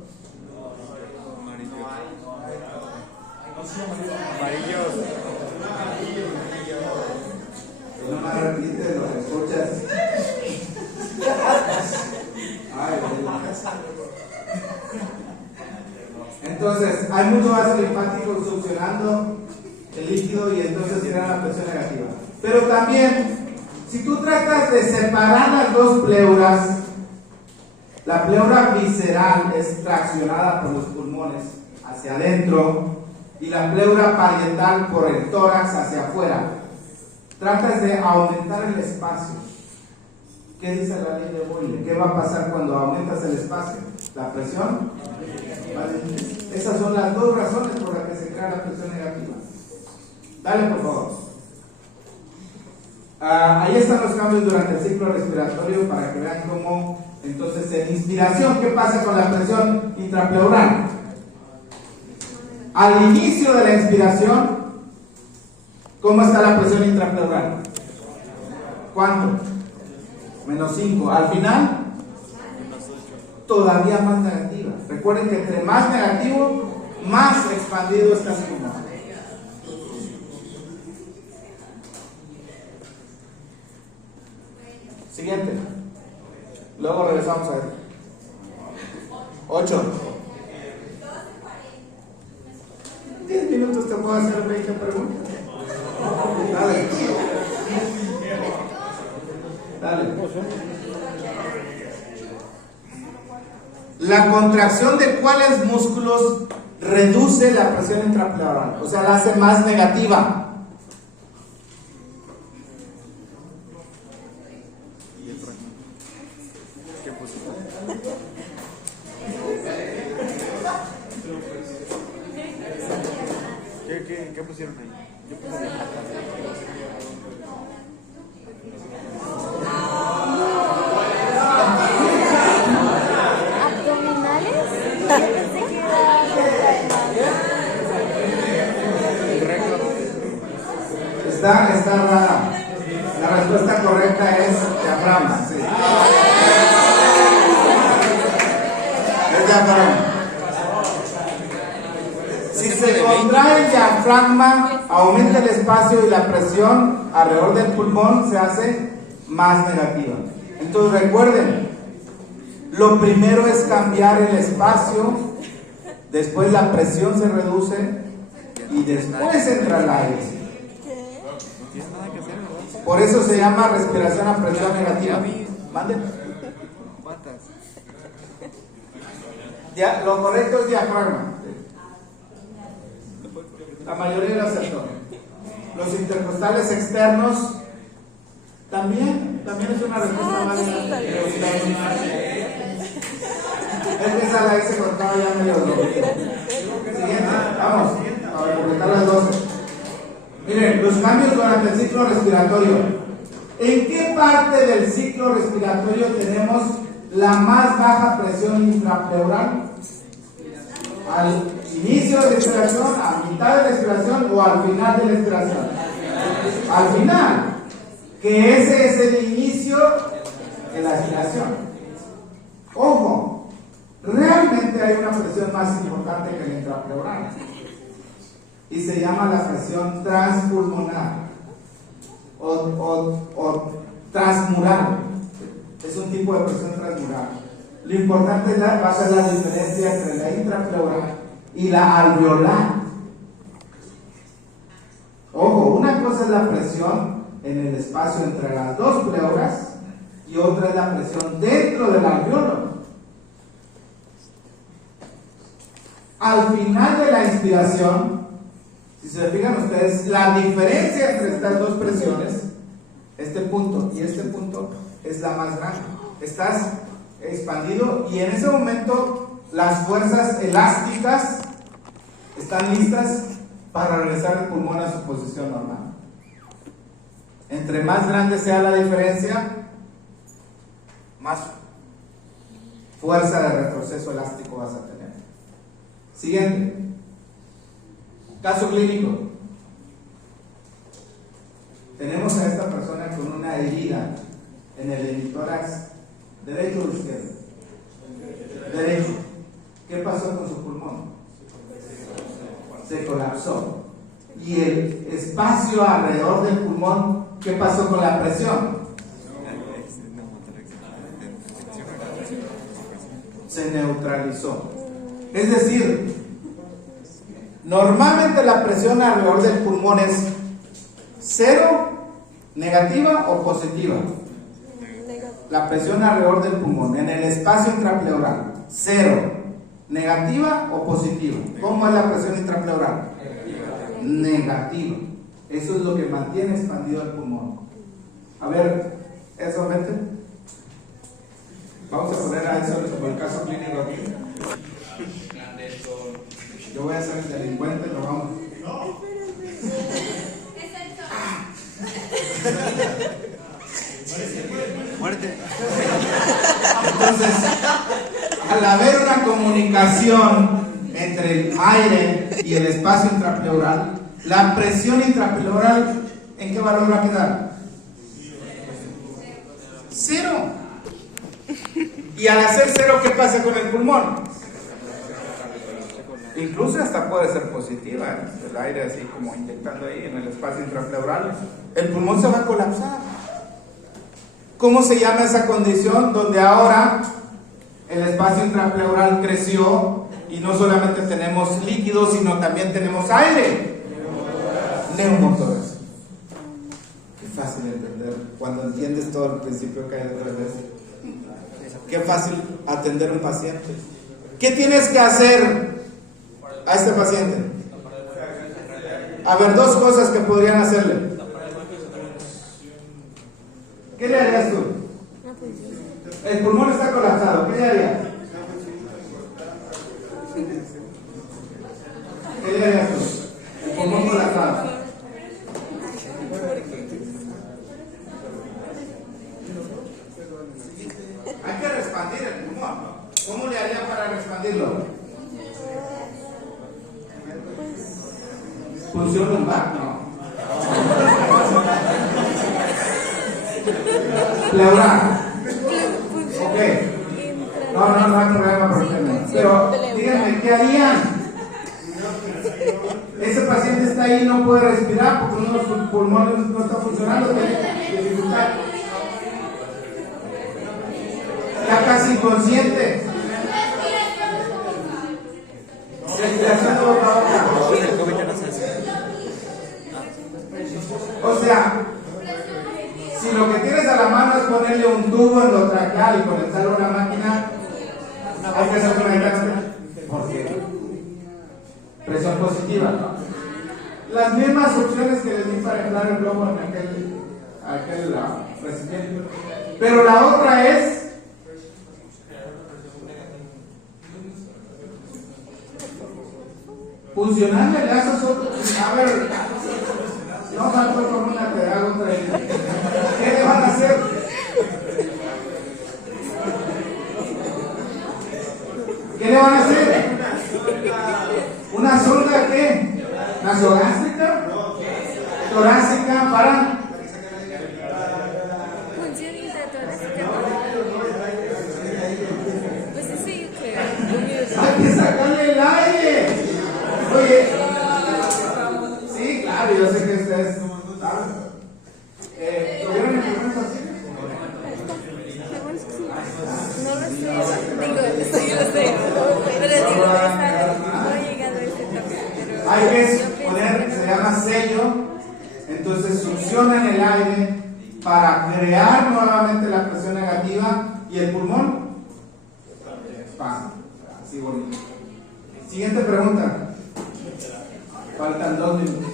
Amarillos. No me repites lo que escuchas. Ay, entonces, hay mucho vaso linfático succionando el líquido y entonces crea la presión negativa. Pero también, si tú tratas de separar las dos pleuras, la pleura visceral es traccionada por los pulmones hacia adentro y la pleura parietal por el tórax hacia afuera. Tratas de aumentar el espacio. ¿Qué dice la ley de Boyle? ¿Qué va a pasar cuando aumentas el espacio? ¿La presión? Esas son las dos razones por las que se crea la presión negativa. Dale, por favor. Ahí están los cambios durante el ciclo respiratorio para que vean cómo, entonces, en inspiración, ¿qué pasa con la presión intrapleural? Al inicio de la inspiración, ¿cómo está la presión intrapleural? ¿Cuánto? -5. Al final, todavía más negativa. Recuerden que entre más negativo, más expandido está el pulmón. Siguiente. Luego regresamos a él. 8. 10 minutos te puedo hacer 20 preguntas. Dale. Dale. La contracción de cuáles músculos reduce la presión intrapleural, o sea, la hace más negativa. ¿Qué pusieron ahí? Yo puse de plata. Está rara. La respuesta correcta es diafragma. Sí. Es diafragma. Si se contrae el diafragma, aumenta el espacio y la presión alrededor del pulmón se hace más negativa. Entonces recuerden, lo primero es cambiar el espacio, después la presión se reduce y después entra el aire. Por eso se llama respiración a presión negativa. ¿Mande? Lo correcto es diafragma. La mayoría lo aceptó. Los intercostales externos también es una respuesta válida. Es que esa la hice con todo ya medio loco. Siguiente, vamos a completar las 12. Miren, los cambios durante el ciclo respiratorio. ¿En qué parte del ciclo respiratorio tenemos la más baja presión intrapleural? ¿Al inicio de la respiración, a mitad de la respiración o al final de la respiración? Al final, que ese es el inicio de la respiración. Ojo, realmente hay una presión más importante que la intrapleural y se llama la presión transpulmonar o transmural. Es un tipo de presión transmural. Lo importante va a ser la diferencia entre la intrapleural y la alveolar. Ojo, una cosa es la presión en el espacio entre las dos pleuras y otra es la presión dentro del alveolo. Al final de la inspiración, si se fijan ustedes, la diferencia entre estas dos presiones, este punto y este punto, es la más grande. Estás expandido y en ese momento las fuerzas elásticas están listas para regresar el pulmón a su posición normal. Entre más grande sea la diferencia, más fuerza de retroceso elástico vas a tener. Siguiente. Caso clínico. Tenemos a esta persona con una herida en el hemitórax derecho o izquierdo. Derecho. ¿Qué pasó con su pulmón? Se colapsó. Y el espacio alrededor del pulmón, ¿qué pasó con la presión? Se neutralizó. Es decir, normalmente la presión alrededor del pulmón es cero, negativa o positiva. La presión alrededor del pulmón en el espacio intrapleural, cero, negativa o positiva. ¿Cómo es la presión intrapleural? Negativa. Eso es lo que mantiene expandido el pulmón. A ver, eso vete. Vamos a poner a eso como el caso clínico aquí. Yo voy a ser el delincuente, lo vamos. Muerte. Entonces, al haber una comunicación entre el aire y el espacio intrapleural, la presión intrapleural, ¿en qué valor va a quedar? Cero. Y al hacer cero, ¿qué pasa con el pulmón? Incluso hasta puede ser positiva, ¿eh? El aire así como inyectando ahí en el espacio intrapleural. El pulmón se va a colapsar. ¿Cómo se llama esa condición? Donde ahora el espacio intrapleural creció y no solamente tenemos líquido, sino también tenemos aire. Neumotórax. Qué fácil de entender cuando entiendes todo el principio que hay detrás de eso. Qué fácil atender a un paciente. ¿Qué tienes que hacer a este paciente? A ver, dos cosas que podrían hacerle. ¿Qué le harías tú? El pulmón está colapsado, ¿qué le harías? ¿Qué le harías tú? El pulmón colapsado. Hay que expandir el pulmón. ¿Cómo le haría para expandirlo? Punción lumbar, no. Pleural. Ok. No hay problema por el tema. Pero díganme, ¿qué harían? Ese paciente está ahí y no puede respirar porque uno de sus pulmones no está funcionando, tiene dificultad. Está casi inconsciente. Respiración de boca a boca. O sea, si lo que tienes a la mano es ponerle un tubo endotraqueal y conectarlo a una máquina, hay que hacer una distancia. ¿Por qué? Presión positiva, ¿no? Las mismas opciones que les di para entrar el globo en aquel recipiente. Pero la otra es funcionando el lazo. A ver, no faltó con una te hago otra. ¿Qué le van a hacer? ¿Qué le van a hacer? ¿Una sonda qué? ¿Nasogástrica? ¿Torácica? ¿Para? Función intratorácica. Pues sí, yo creo. ¡Hay que sacarle el aire! Oye, sí, claro, yo sé que ustedes saben. ¿Tuvieron implementos así? No lo sé. Digo, yo lo sé. Pero digo, no he llegado a ese toque. Pero Hay que yo poner, pienso se llama sello, entonces succionan el aire para crear nuevamente la presión negativa y el pulmón pasa, así bonito. Siguiente pregunta. Faltan 2 minutos.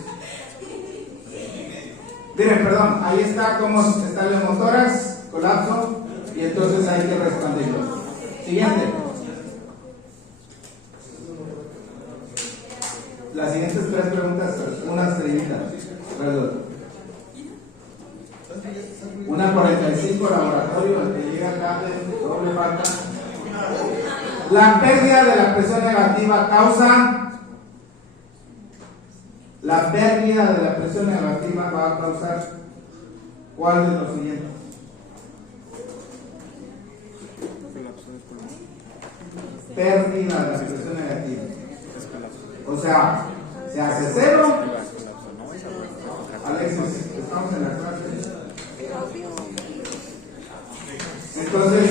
Miren, perdón, ahí está cómo está el hemotórax, colapso, y entonces hay que expandirlo. Siguiente. Las siguientes 3 preguntas, una estrellita. Perdón. Una 45, laboratorio, el que llega tarde, doble falta. La pérdida de la presión negativa causa. La pérdida de la presión negativa va a causar ¿cuál de los siguientes? Pérdida de la presión negativa. O sea, se hace cero. Alexis, estamos en la clase. Entonces,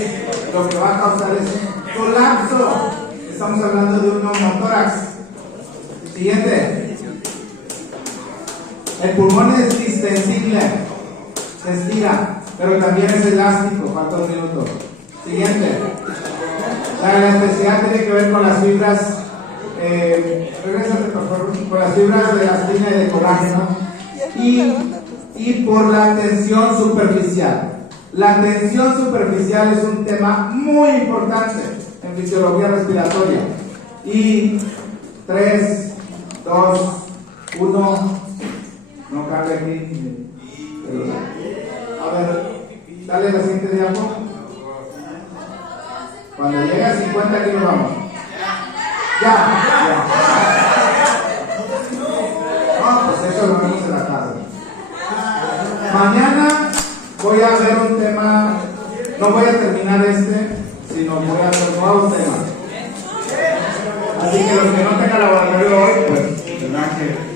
lo que va a causar es colapso. Estamos hablando de un neumotórax. Siguiente. El pulmón es distensible, se estira, pero también es elástico. Falta 1 minuto. Siguiente. La elasticidad tiene que ver con las fibras. Regrésate por favor. Con las fibras de elastina y de colágeno. Y por la tensión superficial. La tensión superficial es un tema muy importante en fisiología respiratoria. Y 3, 2, 1. No cabe aquí. A ver, dale la siguiente diapo. Cuando llegue a 50, aquí nos vamos. Ya. No, pues eso lo vemos en la tarde. Mañana voy a ver un tema. No voy a terminar sino voy a ver nuevos temas. Así que los que no tengan laboratorio hoy, pues tendrán que